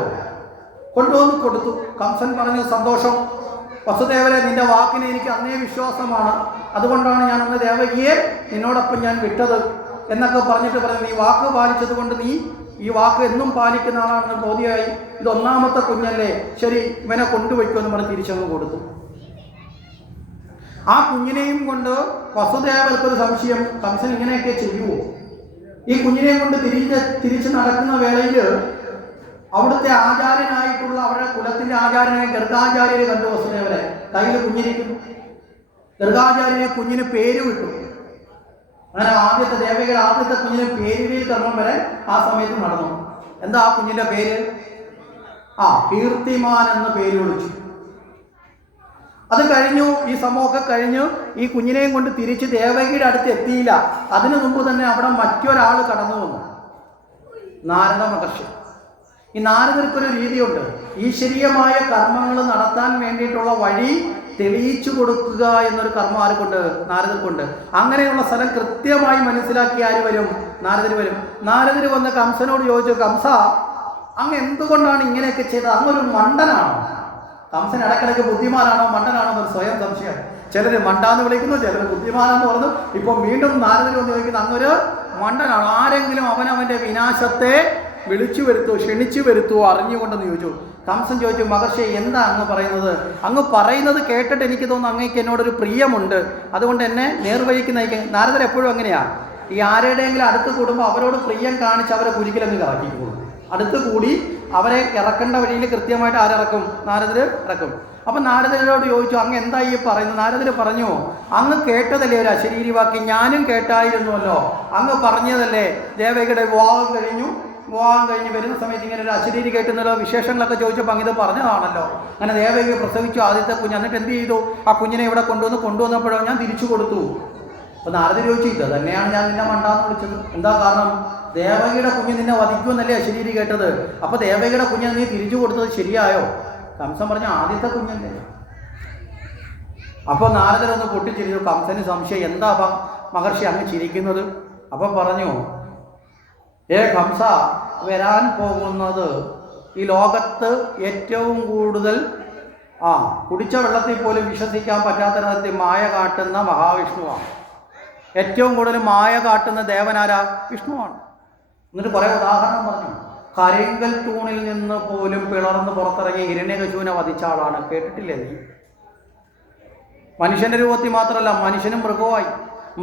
കൊണ്ടുവന്ന് കൊടുത്തു. കംസൻ പറഞ്ഞു സന്തോഷം, വസുദേവരെ നിന്റെ വാക്കിനെ എനിക്ക് അന്നേ വിശ്വാസമാണ്, അതുകൊണ്ടാണ് ഞാൻ അന്ന് ദേവകിയെ നിന്നോടൊപ്പം ഞാൻ വിട്ടത് എന്നൊക്കെ പറഞ്ഞിട്ട് പറഞ്ഞു. നീ വാക്ക് പാലിച്ചത് കൊണ്ട് നീ ഈ വാക്ക് എന്നും പാലിക്കുന്ന ആളാണെന്ന് ബോധ്യമായി. ഇത് 1ാമത്തെ കുഞ്ഞല്ലേ, ശരി ഇവനെ കൊണ്ടുപോയിക്കുമെന്ന് പറഞ്ഞ് തിരിച്ചങ്ങ് കൊടുത്തു. ആ കുഞ്ഞിനെയും കൊണ്ട് വസുദേവർക്കൊരു സംശയം, കംസൻ ഇങ്ങനെയൊക്കെ ചെയ്യുമോ? ഈ കുഞ്ഞിനെയും കൊണ്ട് തിരിച്ച് നടക്കുന്ന വേളയിൽ അവിടുത്തെ ആചാര്യനായിട്ടുള്ള അവരുടെ കുലത്തിന്റെ ആചാര്യനായ ഗർഗാചാര്യരെ കണ്ടു വസുദേവരെ. കയ്യിൽ കുഞ്ഞിരിക്കുന്നു. ഗർഗാചാര്യനെ കുഞ്ഞിന് പേര് വിട്ടു. അങ്ങനെ ആദ്യത്തെ ദേവകിയുടെ ആദ്യത്തെ കുഞ്ഞിന് പേരിടീൽ കർമ്മം വരെ ആ സമയത്ത് നടന്നു. എന്താ ആ കുഞ്ഞിന്റെ പേര്? കീർത്തിമാൻ എന്ന് പേര് വിളിച്ചു. അത് കഴിഞ്ഞു. ഈ സംഭവമൊക്കെ കഴിഞ്ഞു. ഈ കുഞ്ഞിനെയും കൊണ്ട് തിരിച്ച് ദേവകിയുടെ അടുത്ത് എത്തിയില്ല. അതിനു മുമ്പ് തന്നെ അവിടെ മറ്റൊരാൾ കടന്നു വന്നു, നാരദ മഹർഷി. ഈ നാരദർക്കൊരു രീതിയുണ്ട്. ഈശ്വരീയമായ കർമ്മങ്ങൾ നടത്താൻ വേണ്ടിയിട്ടുള്ള വഴി തെളിയിച്ചു കൊടുക്കുക എന്നൊരു കർമ്മം ആർക്കുണ്ട്? നാരദർക്കുണ്ട്. അങ്ങനെയുള്ള സ്ഥലം കൃത്യമായി മനസ്സിലാക്കി ആര് വരും? നാരദർ വരും. നാരദർ വന്ന് കംസനോട് ചോദിച്ചു, കംസ, അങ്ങ് എന്തുകൊണ്ടാണ് ഇങ്ങനെയൊക്കെ ചെയ്തത്? അങ്ങൊരു മണ്ടനാണോ? കംസൻ ഇടയ്ക്കിടയ്ക്ക് ബുദ്ധിമാനാണോ മണ്ടനാണോ എന്നൊരു സ്വയം സംശയമാണ്. ചിലർ മണ്ടാന്ന് വിളിക്കുന്നു, ചിലർ ബുദ്ധിമാനെന്ന് പറഞ്ഞു. ഇപ്പം വീണ്ടും നാരദർ വന്ന് ചോദിക്കുന്നു, അങ്ങൊരു മണ്ടനാണോ? ആരെങ്കിലും അവനവൻ്റെ വിനാശത്തെ വിളിച്ചു വരുത്തുവോ, ക്ഷണിച്ചു വരുത്തുവോ അറിഞ്ഞുകൊണ്ടെന്ന് ചോദിച്ചു. കംസൻ ചോദിച്ചു, മഹർഷി, എന്താ അങ്ങ് പറയുന്നത്? അങ്ങ് പറയുന്നത് കേട്ടിട്ട് എനിക്ക് തോന്നുന്നു അങ്ങേക്ക് എന്നോടൊരു പ്രിയമുണ്ട്, അതുകൊണ്ട് എന്നെ നേർവഴിക്ക് നയിക്കാൻ. നാരദർ എപ്പോഴും അങ്ങനെയാ. ഈ ആരുടെയെങ്കിലും അടുത്ത് കൂടുമ്പോൾ അവരോട് പ്രിയം കാണിച്ച് അവരെ കുരിക്കിലങ്ങ് ഇറക്കിക്കോളും. അടുത്ത് കൂടി അവരെ ഇറക്കേണ്ട വഴിയിൽ കൃത്യമായിട്ട് ആരിറക്കും? നാരദർ ഇറക്കും. അപ്പം നാരദരോട് ചോദിച്ചു, അങ്ങ് എന്താ ഈ പറയുന്നത്? നാരദർ പറഞ്ഞു, അങ്ങ് കേട്ടതല്ലേ ഒരു അശരീരി വാക്ക്? ഞാനും കേട്ടായിരുന്നുവല്ലോ. അങ്ങ് പറഞ്ഞതല്ലേ ദേവകിയുടെ വിവാഹം കഴിഞ്ഞ് വരുന്ന സമയത്ത് ഇങ്ങനെ ഒരു അശരീരി കേട്ടുന്നല്ലോ, വിശേഷങ്ങളൊക്കെ ചോദിച്ചപ്പോൾ അങ്ങിത് പറഞ്ഞതാണല്ലോ. അങ്ങനെ ദേവകി പ്രസവിച്ചു ആദ്യത്തെ കുഞ്ഞ്. എന്നിട്ട് എന്ത് ചെയ്തു? ആ കുഞ്ഞിനെ ഇവിടെ കൊണ്ടുവന്നപ്പോഴോ ഞാൻ തിരിച്ചു കൊടുത്തു. അപ്പോൾ നാരദർ ചോദിച്ചു, ഇത് തന്നെയാണ് ഞാൻ നിന്നെ മണ്ടാന്ന് വിളിച്ചത്. എന്താ കാരണം? ദേവകിയുടെ കുഞ്ഞ് നിന്നെ വധിക്കുമെന്നല്ലേ അശരീരി കേട്ടത്. അപ്പോൾ ദേവകിയുടെ കുഞ്ഞിനെ നീ തിരിച്ചു കൊടുത്തത് ശരിയായോ? കംസൻ പറഞ്ഞു, ആദ്യത്തെ കുഞ്ഞല്ലേ. അപ്പോൾ നാരദരൊന്ന് പൊട്ടിച്ചിരിച്ചു. കംസന് സംശയം, എന്താ മഹർഷി അങ്ങ് ചിരിക്കുന്നത്? അപ്പം പറഞ്ഞു, കംസ, വരാൻ പോകുന്നത് ഈ ലോകത്ത് ഏറ്റവും കൂടുതൽ കുടിച്ച വെള്ളത്തിൽ പോലും വിശ്വസിക്കാൻ പറ്റാത്ത തരത്തിൽ മായ കാട്ടുന്ന മഹാവിഷ്ണുവാണ്. ഏറ്റവും കൂടുതൽ മായ കാട്ടുന്ന ദേവനാരാ? വിഷ്ണുവാണ്. എന്നിട്ട് കുറേ ഉദാഹരണം പറഞ്ഞു. കരിങ്കൽ തൂണിൽ നിന്ന് പോലും പിളർന്ന് പുറത്തിറങ്ങി ഹിരണ്യകശുവിനെ വധിച്ച ആളാണ്. കേട്ടിട്ടില്ലേ നീ? മനുഷ്യന്റെ രൂപത്തിൽ മാത്രമല്ല, മനുഷ്യനും മൃഗവുമായി.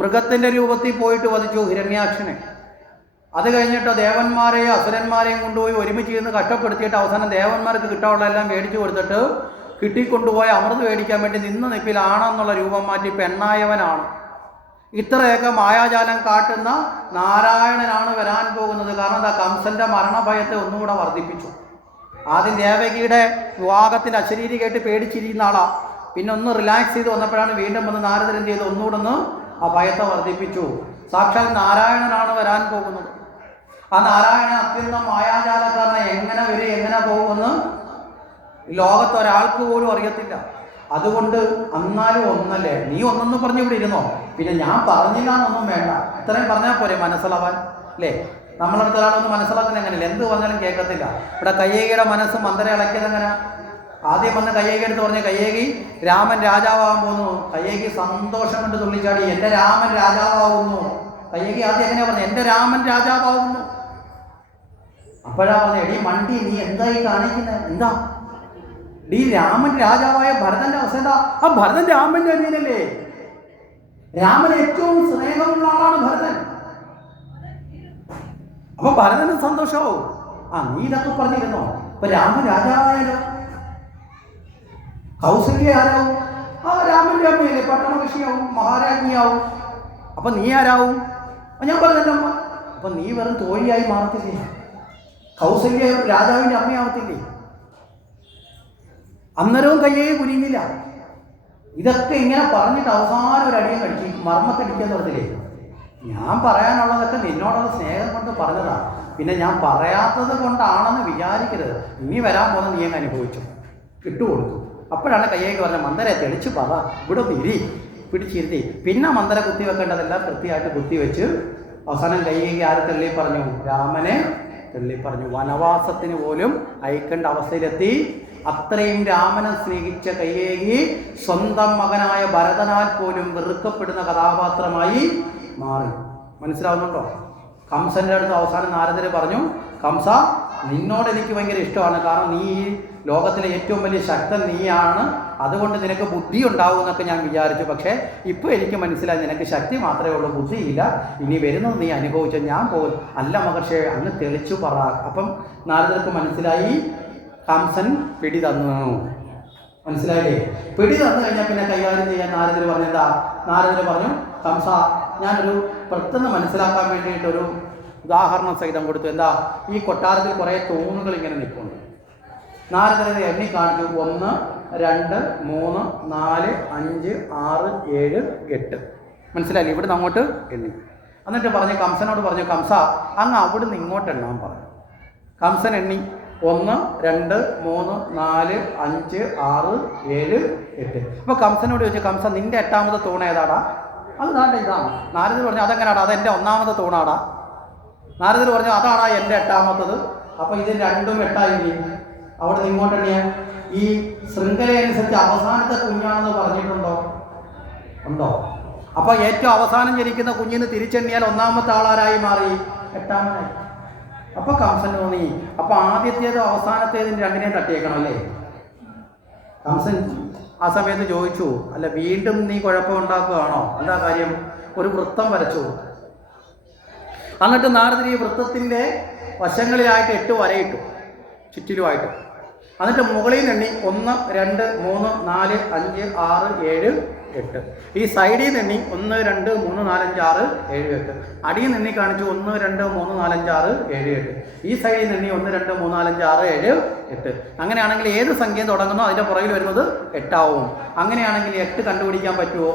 മൃഗത്തിന്റെ രൂപത്തിൽ പോയിട്ട് വധിച്ചു ഹിരണ്യാക്ഷനെ. അത് കഴിഞ്ഞിട്ട് ദേവന്മാരെയും അസുരന്മാരെയും കൊണ്ടുപോയി ഒരുമിച്ച് ഇരുന്ന് കഷ്ടപ്പെടുത്തിയിട്ട് അവസാനം ദേവന്മാർക്ക് കിട്ടാനുള്ളതെല്ലാം മേടിച്ചു കൊടുത്തിട്ട് കിട്ടിക്കൊണ്ടുപോയി അമൃത് മേടിക്കാൻ വേണ്ടി നിന്ന് നിപ്പിലാണെന്നുള്ള രൂപം മാറ്റി പെണ്ണായവനാണ്. ഇത്രയൊക്കെ മായാജാലം കാട്ടുന്ന നാരായണനാണ് വരാൻ പോകുന്നത്. കാരണം എന്താ? കംസന്റെ മരണഭയത്തെ ഒന്നുകൂടെ വർദ്ധിപ്പിച്ചു. ആദ്യം ദേവകിയുടെ വിവാഹത്തിൻ്റെ അശരീരി കേട്ട് പേടിച്ചിരിക്കുന്ന ആളാ. പിന്നെ ഒന്ന് റിലാക്സ് ചെയ്ത് വന്നപ്പോഴാണ് വീണ്ടും വന്ന് നാരദൻ എന്ത് ചെയ്ത്? ഒന്നുകൂടെ ഒന്ന് ആ ഭയത്തെ വർദ്ധിപ്പിച്ചു. സാക്ഷാൽ നാരായണനാണ് വരാൻ പോകുന്നത്. ആ നാരായണൻ അത്യന്തം മായാജാലക്കാരനെ എങ്ങനെ വരും, എങ്ങനെ പോകുമെന്ന് ലോകത്ത് ഒരാൾക്ക് പോലും അറിയത്തില്ല. അതുകൊണ്ട് എന്നാലും ഒന്നല്ലേ, നീ ഒന്നെന്ന് പറഞ്ഞു ഇവിടെ ഇരുന്നോ, പിന്നെ ഞാൻ പറഞ്ഞില്ല എന്നൊന്നും വേണ്ട, ഇത്രയും പറഞ്ഞാൽ പോരെ മനസ്സിലാവാൻ അല്ലേ? നമ്മളടുത്ത ഒരാളൊന്നും മനസ്സിലാക്കുന്ന എങ്ങനെയല്ല, എന്ത് പറഞ്ഞാലും കേൾക്കത്തില്ല. ഇവിടെ കയ്യേകിയുടെ മനസ്സ് മന്ദര ഇളക്കിയത് എങ്ങനെ? ആദ്യം വന്ന് കയ്യേകി എടുത്ത് പറഞ്ഞ്, കയ്യേകി രാമൻ രാജാവാകാൻ പോകുന്നു. കയ്യേകി സന്തോഷം കൊണ്ട് തുള്ളിച്ചാടി, എൻ്റെ രാമൻ രാജാവാകുന്നു. കയ്യേകി ആദ്യം എങ്ങനെയാ പറഞ്ഞു? എൻ്റെ രാമൻ രാജാവാകുന്നു. അപ്പോഴാ പറഞ്ഞ, എടീ മണ്ടി, നീ എന്തായി കാണിക്കുന്നത്? എന്താ ഡീ, രാമൻ രാജാവായ ഭരതന്റെ അവസ്ഥ എന്താ? ആ ഭരതൻ രാമന്റെ അനിയനല്ലേ? രാമന് ഏറ്റവും സ്നേഹമുള്ള ആളാണ് ഭരതൻ. അപ്പൊ ഭരതന് സന്തോഷമാവും. നീ ഇതൊക്കെ പറഞ്ഞിരുന്നോ? ഇപ്പൊ രാമൻ രാജാവായാലോ? കൗസല്യ ആരാവും? രാമന്റെ അമ്മയല്ലേ? പട്ടമഹിഷിയാവും, മഹാരാജ്ഞിയാവും. അപ്പൊ നീ ആരാവും? ഞാൻ ഭരതന്റെ അമ്മ. അപ്പൊ നീ വെറും തോഴിയായി മാറത്തില്ലേ? കൗസല്യ രാജാവിന്റെ അമ്മയാവത്തില്ലേ? അന്നേരവും കയ്യേ കുനിഞ്ഞില്ല. ഇതൊക്കെ ഇങ്ങനെ പറഞ്ഞിട്ട് അവസാനം ഒരു അടിയും കടിച്ചു. മർമ്മത്തടിക്കാൻ പറഞ്ഞില്ലേ? ഞാൻ പറയാനുള്ളതൊക്കെ നിന്നോടുള്ള സ്നേഹം കൊണ്ട് പറഞ്ഞതാ, പിന്നെ ഞാൻ പറയാത്തത് കൊണ്ടാണെന്ന് വിചാരിക്കരുത്. ഇനി വരാൻ പോകുന്ന നീ അങ്ങ് അനുഭവിച്ചു, ഇട്ടുകൊടുത്തു. അപ്പോഴാണ് കയ്യേക്ക് പറഞ്ഞ, മന്ദരെ തെളിച്ച് പറ, ഇവിടെ ഒന്ന് ഇരി, പിടിച്ചിരുത്തി. പിന്നെ മന്ദര കുത്തി വെക്കേണ്ടതെല്ലാം വൃത്തിയായിട്ട് കുത്തിവെച്ച് അവസാനം കയ്യേക്ക് ആരെ തള്ളി പറഞ്ഞു? രാമനെ തള്ളി പറഞ്ഞു. വനവാസത്തിന് പോലും അയക്കേണ്ട അവസ്ഥയിലെത്തി. അത്രയും രാമനെ സ്നേഹിച്ച കയ്യേകി സ്വന്തം മകനായ ഭരതനാൽ പോലും വെറുക്കപ്പെടുന്ന കഥാപാത്രമായി മാറി. മനസ്സിലാവുന്നുണ്ടോ? കംസന്റെ അടുത്ത് അവസാനം നാരദര് പറഞ്ഞു, കംസ, നിന്നോട് എനിക്ക് ഭയങ്കര ഇഷ്ടമാണ്. കാരണം നീ ഈ ലോകത്തിലെ ഏറ്റവും വലിയ ശക്തൻ നീയാണ്. അതുകൊണ്ട് നിനക്ക് ബുദ്ധി ഉണ്ടാവും എന്നൊക്കെ ഞാൻ വിചാരിച്ചു. പക്ഷേ ഇപ്പോൾ എനിക്ക് മനസ്സിലായി, നിനക്ക് ശക്തി മാത്രമേ ഉള്ളൂ, ബുദ്ധിയില്ല. ഇനി വരുന്നത് നീ അനുഭവിച്ച, ഞാൻ പോകും. അല്ല മഹർഷി, അങ്ങ് തെളിച്ചു പറ. അപ്പം നാരദർക്ക് മനസ്സിലായി, കംസൻ പിടി തന്നു. മനസ്സിലായില്ലേ? പിടി തന്നു കഴിഞ്ഞാൽ പിന്നെ കൈകാര്യം ചെയ്യാൻ നാരദർ പറഞ്ഞെന്താ? നാരദർ പറഞ്ഞു, കംസ, ഞാനൊരു പെട്ടെന്ന് മനസ്സിലാക്കാൻ വേണ്ടിയിട്ടൊരു ഉദാഹരണം സഹിതം കൊടുത്തു. എന്താ, ഈ കൊട്ടാരത്തിൽ കുറേ തൂണുകൾ ഇങ്ങനെ നിൽപ്പുണ്ട്. നാരദരെ എണ്ണി കാണിച്ചു. 1 2 3 4 5 6 7 8. മനസ്സിലായില്ലേ? ഇവിടുന്ന് അങ്ങോട്ട് എണ്ണി. എന്നിട്ട് പറഞ്ഞു, കംസനോട് പറഞ്ഞു, കംസ അങ്ങ് അവിടുന്ന് ഇങ്ങോട്ട് എണ്ണാൻ പറഞ്ഞു. കംസൻ എണ്ണി 1 2 3 4 5 6 7 8. അപ്പോൾ കംസനോട് ചോദിച്ചു, കംസ നിന്റെ 8ാമത്തെ തൂണ് ഏതാടാ? അത് താണ്ട ഇതാണ്. നാരദർ പറഞ്ഞു, അതെങ്ങനെയാടാ? അതെൻ്റെ 1ാമത്തെ തൂണാടാ. നാരദർ പറഞ്ഞു, അതാടാ എൻ്റെ 8ാമത്തത്. അപ്പോൾ ഇത് രണ്ടും 8ആയി. അവിടെ നിന്ന് ഇങ്ങോട്ട് എണ്ണിയ ഈ ശൃംഖലയനുസരിച്ച് അവസാനത്തെ കുഞ്ഞാണെന്ന് പറഞ്ഞിട്ടുണ്ടോ? ഉണ്ടോ? അപ്പോൾ ഏറ്റവും അവസാനം ജനിക്കുന്ന കുഞ്ഞിന് തിരിച്ചെണ്ണിയാൽ 1ാമത്തെ ആളാരായി മാറി? 8ാമനായി. അപ്പോൾ കംസൻ തോന്നി, അപ്പോൾ ആദ്യത്തേതും അവസാനത്തേതും രണ്ടിനെയും തട്ടിയേക്കണം അല്ലേ? കംസൻ ആ സമയത്ത് ചോദിച്ചു, അല്ല വീണ്ടും നീ കുഴപ്പമുണ്ടാക്കുകയാണോ? എന്താ കാര്യം? ഒരു വൃത്തം വരച്ചു. എന്നിട്ട് നാരദർ ഈ വൃത്തത്തിൻ്റെ വശങ്ങളിലായിട്ട് 8 വരയിട്ടു, ചുറ്റിലുമായിട്ട്. എന്നിട്ട് മുകളിൽ നിന്നി 1 2 3 4 5 6 7 8. ഈ സൈഡിൽ നിന്നി 1 2 3 4 5 6 7 8. അടിയിൽ നിന്നി കാണിച്ചു 1 2 3 4 5 6 7 8. ഈ സൈഡിൽ നിന്നി 1 2 3 4 5 6 7 8. അങ്ങനെയാണെങ്കിൽ ഏത് സംഖ്യ തുടങ്ങുന്നോ അതിൻ്റെ പുറകിൽ വരുന്നത് 8 ആവും. അങ്ങനെയാണെങ്കിൽ 8 കണ്ടുപിടിക്കാൻ പറ്റുമോ?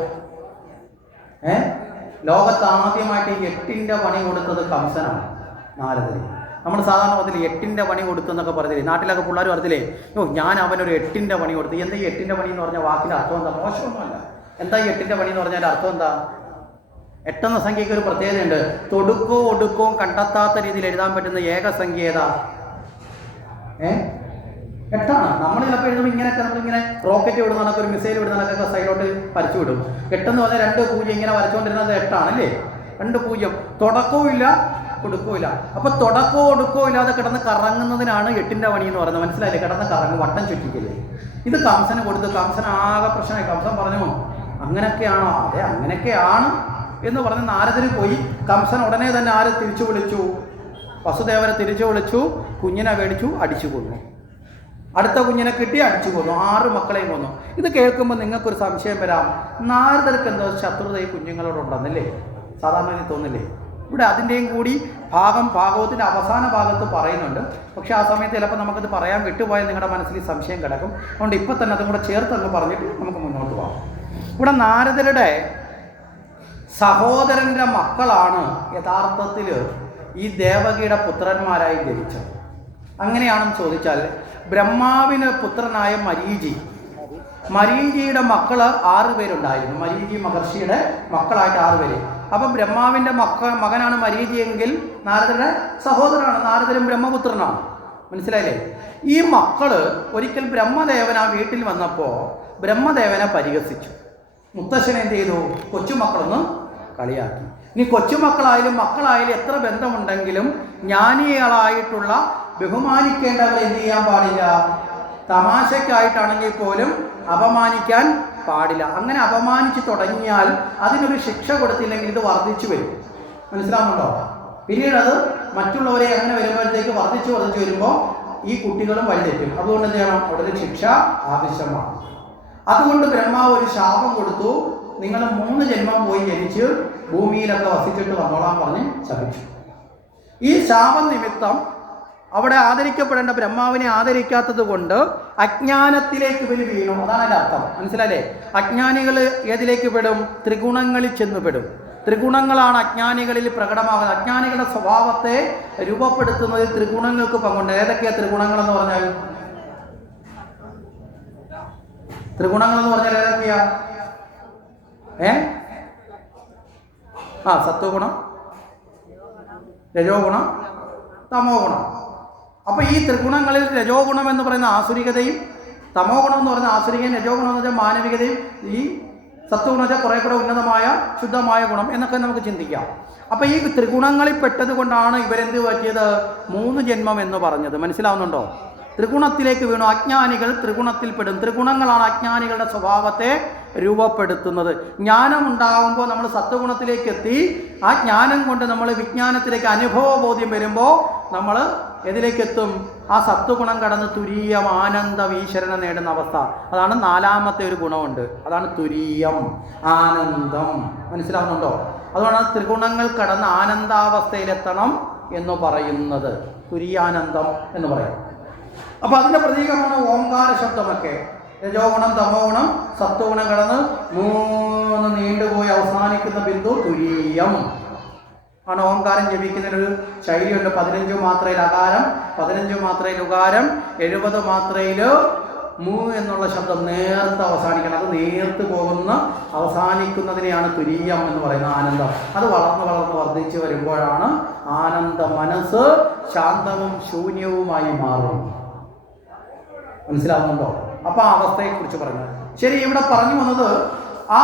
ലോകത്ത് ആദ്യമായിട്ട് 8ന്റെ പണി കൊടുത്തത് കംസനാണ്, നാരദന്. നമ്മൾ സാധാരണ പറഞ്ഞില്ലേ 8ന്റെ പണി കൊടുത്തു എന്നൊക്കെ പറഞ്ഞില്ലേ? നാട്ടിലൊക്കെ പിള്ളേർ പറഞ്ഞില്ലേ, ഞാൻ അവനൊരു 8ന്റെ പണി കൊടുത്തു. എന്താ ഈ 8ന്റെ പണി എന്ന് പറഞ്ഞാൽ വാക്കിൻ്റെ അർത്ഥം എന്താ? മോശമൊന്നുമല്ല. എന്താ ഈ 8ന്റെ പണി എന്ന് പറഞ്ഞാൽ അർത്ഥം എന്താ? 8 എന്ന സംഖ്യയ്ക്ക് ഒരു പ്രത്യേകതയുണ്ട്. തൊടുക്കവും ഒടുക്കവും കണ്ടെത്താത്ത രീതിയിൽ എഴുതാൻ പറ്റുന്ന ഏക സംഖ്യ ഏതാ? 8ആണ്. നമ്മൾ ചിലപ്പോൾ എഴുതുമ്പോൾ ഇങ്ങനെയൊക്കെ നമ്മളിങ്ങനെ റോക്കറ്റ് വിടുന്നതൊക്കെ, ഒരു മിസൈൽ വിടുന്നതൊക്കെ സൈഡിലോട്ട് വരച്ചു വിടും. 8 എന്ന് പറഞ്ഞാൽ 2 0 ഇങ്ങനെ വരച്ചുകൊണ്ടിരുന്നത് 8 അല്ലേ? 2 0. തുടക്കവും ഇല്ല ഒടുക്കവും ഇല്ല. അപ്പോൾ തുടക്കവും ഒടുക്കവും ഇല്ലാതെ കിടന്ന് കറങ്ങുന്നതിനാണ് 8ന്റെ പണി എന്ന് പറയുന്നത്. മനസ്സിലായില്ലേ? കിടന്ന് കറങ്ങും, വട്ടം ചുറ്റിക്കില്ലേ? ഇത് കംസന് കൊടുത്തു. കംസൻ ആകെ പ്രശ്നമായി. കംസൻ പറഞ്ഞു, അങ്ങനെയൊക്കെയാണോ? അതെ അങ്ങനെയൊക്കെയാണ് എന്ന് പറഞ്ഞ് നാരദർ പോയി. കംസൻ ഉടനെ തന്നെ ആരെ തിരിച്ചു വിളിച്ചു? വസുദേവനെ തിരിച്ചു വിളിച്ചു. കുഞ്ഞിനെ മേടിച്ചു, അടിച്ചു കൊന്നു. അടുത്ത കുഞ്ഞിനെ കിട്ടി, അടിച്ചു കൊന്നു. 6 മക്കളെയും കൊന്നു. ഇത് കേൾക്കുമ്പോൾ നിങ്ങൾക്കൊരു സംശയം വരാം, നാരദർക്ക് എന്തോ ശത്രുത ഈ കുഞ്ഞുങ്ങളോടുണ്ടെന്നല്ലേ സാധാരണ തോന്നില്ലേ? ഇവിടെ അതിൻ്റെയും കൂടി ഭാഗവത്തിൻ്റെ അവസാന ഭാഗത്ത് പറയുന്നുണ്ട്. പക്ഷേ ആ സമയത്ത് ചിലപ്പോൾ നമുക്കത് പറയാൻ വിട്ടുപോയാൽ നിങ്ങളുടെ മനസ്സിൽ ഈ സംശയം കിടക്കും. അതുകൊണ്ട് ഇപ്പം തന്നെ അതും കൂടെ ചേർത്ത് അങ്ങ് പറഞ്ഞിട്ട് നമുക്ക് മുന്നോട്ട് പോകാം. ഇവിടെ നാരദരുടെ സഹോദരൻ്റെ മക്കളാണ് യഥാർത്ഥത്തിൽ ഈ ദേവകിയുടെ പുത്രന്മാരായി ജനിച്ചത്. അങ്ങനെയാണെന്ന് ചോദിച്ചാൽ ബ്രഹ്മാവിന് പുത്രനായ മരീചിയുടെ മക്കൾ 6 പേരുണ്ടായിരുന്നു. മരീചി മഹർഷിയുടെ മക്കളായിട്ട് 6 പേര്. അപ്പം ബ്രഹ്മാവിൻ്റെ മകനാണ് മരീചി എങ്കിൽ നാരദരുടെ സഹോദരനാണ്. നാരദരും ബ്രഹ്മപുത്രനാണ്. മനസ്സിലായില്ലേ? ഈ മക്കൾ ഒരിക്കൽ ബ്രഹ്മദേവൻ ആ വീട്ടിൽ വന്നപ്പോൾ ബ്രഹ്മദേവനെ പരിഹസിച്ചു. മുത്തശ്ശനെ എന്ത് ചെയ്തു? കൊച്ചുമക്കളൊന്നും കളിയാക്കി. ഇനി കൊച്ചുമക്കളായാലും മക്കളായാലും എത്ര ബന്ധമുണ്ടെങ്കിലും ജ്ഞാനികളായിട്ടുള്ള ബഹുമാനിക്കേണ്ടവരെ എന്ത് ചെയ്യാൻ പാടില്ല? തമാശയ്ക്കായിട്ടാണെങ്കിൽ പോലും അപമാനിക്കാൻ പാടില്ല. അങ്ങനെ അപമാനിച്ച് തുടങ്ങിയാൽ അതിനൊരു ശിക്ഷ കൊടുത്തില്ലെങ്കിൽ ഇത് വർദ്ധിച്ചു വരും. മനസ്സിലാവുന്നുണ്ടോ? പിന്നീട് അത് മറ്റുള്ളവരെ അങ്ങനെ വരുമ്പോഴത്തേക്ക് വർദ്ധിച്ചു വരുമ്പോൾ ഈ കുട്ടികളും വഴിതെറ്റും. അതുകൊണ്ട് എന്ത് ചെയ്യണം? അവിടെ ഒരു ശിക്ഷ ആവശ്യമാണ്. അതുകൊണ്ട് ബ്രഹ്മാവ് ഒരു ശാപം കൊടുത്തു. നിങ്ങൾ 3 ജന്മം പോയി ജനിച്ച് ഭൂമിയിലൊക്കെ വസിച്ചിട്ട് വന്നോളാൻ പറഞ്ഞ് ശപിച്ചു. ഈ ശാപം നിമിത്തം അവിടെ ആദരിക്കപ്പെടേണ്ട ബ്രഹ്മാവിനെ ആദരിക്കാത്തത് കൊണ്ട് അജ്ഞാനത്തിലേക്ക് ഇവർ വീണു. അതാണ് അതിൻ്റെ അർത്ഥം. മനസ്സിലല്ലേ? അജ്ഞാനികൾ ഏതിലേക്ക് പെടും? ത്രിഗുണങ്ങളിൽ ചെന്ന് പെടും. ത്രിഗുണങ്ങളാണ് അജ്ഞാനികളിൽ പ്രകടമാകുന്നത്. അജ്ഞാനികളുടെ സ്വഭാവത്തെ രൂപപ്പെടുത്തുന്നതിൽ ത്രിഗുണങ്ങൾക്ക് പങ്കുണ്ട്. ഏതൊക്കെയാണ് ത്രിഗുണങ്ങളെന്ന് പറഞ്ഞാൽ? ത്രിഗുണങ്ങളെന്ന് പറഞ്ഞാൽ ഏതൊക്കെയാ? സത്വഗുണം, രജോ ഗുണം, തമോ ഗുണം. അപ്പോൾ ഈ ത്രിഗുണങ്ങളിൽ രജോ ഗുണം എന്ന് പറയുന്ന ആസുരികതയും തമോ ഗുണം എന്ന് പറയുന്ന ആസുരികയും രജോ ഗുണം എന്ന് വെച്ചാൽ മാനവികതയും ഈ സത്വഗുണം വെച്ചാൽ കുറേ കൂടെ ഉന്നതമായ ശുദ്ധമായ ഗുണം എന്നൊക്കെ നമുക്ക് ചിന്തിക്കാം. അപ്പോൾ ഈ ത്രിഗുണങ്ങളിൽ പെട്ടത് കൊണ്ടാണ് ഇവരെന്ത് പറ്റിയത്? 3 ജന്മം എന്ന് പറഞ്ഞത്. മനസ്സിലാവുന്നുണ്ടോ? ത്രിഗുണത്തിലേക്ക് വീണു. അജ്ഞാനികൾ ത്രിഗുണത്തിൽ പെടും. ത്രിഗുണങ്ങളാണ് അജ്ഞാനികളുടെ സ്വഭാവത്തെ രൂപപ്പെടുത്തുന്നത്. ജ്ഞാനം ഉണ്ടാകുമ്പോൾ നമ്മൾ സത്വഗുണത്തിലേക്ക് എത്തി. ആ ജ്ഞാനം കൊണ്ട് നമ്മൾ വിജ്ഞാനത്തിലേക്ക് അനുഭവബോധ്യം വരുമ്പോൾ നമ്മൾ എതിലേക്കെത്തും? ആ സത്വഗുണം കടന്ന് തുരീയം ആനന്ദം ഈശ്വരനെ നേടുന്ന അവസ്ഥ. അതാണ് 4ാമത്തെ ഒരു ഗുണമുണ്ട്. അതാണ് തുരീയം ആനന്ദം. മനസ്സിലാവുന്നുണ്ടോ? അതുകൊണ്ടാണ് ത്രിഗുണങ്ങൾ കടന്ന് ആനന്ദാവസ്ഥയിലെത്തണം എന്ന് പറയുന്നത്, തുര്യാനന്ദം എന്ന് പറയും. അപ്പോൾ അതിൻ്റെ പ്രതീകമാണ് ഓംകാര ശബ്ദമൊക്കെ. രജോ ഗുണം, തമോ ഗുണം, സത്വഗുണം കടന്ന് 3 നീണ്ടുപോയി അവസാനിക്കുന്ന ബിന്ദു തുരീയം ആണ്. ഓംകാരം ജപിക്കുന്നതിനൊരു ശൈലിയുണ്ട്. 15 മാത്രയിൽ അകാരം, 15 മാത്രയിൽ ഉകാരം, 70 മാത്രയിൽ മൂ എന്നുള്ള ശബ്ദം നേർത്ത് അവസാനിക്കണം. അത് നേർത്ത് പോകുന്ന അവസാനിക്കുന്നതിനെയാണ് തുരീയം എന്ന് പറയുന്നത്, ആനന്ദം. അത് വളർന്ന് വളർന്ന് വർദ്ധിച്ചു വരുമ്പോഴാണ് ആനന്ദ മനസ്സ് ശാന്തവും ശൂന്യവുമായി മാറും. മനസ്സിലാവുന്നുണ്ടോ? അപ്പോൾ ആ അവസ്ഥയെക്കുറിച്ച് പറഞ്ഞു. ശരി, ഇവിടെ പറഞ്ഞു വന്നത് ആ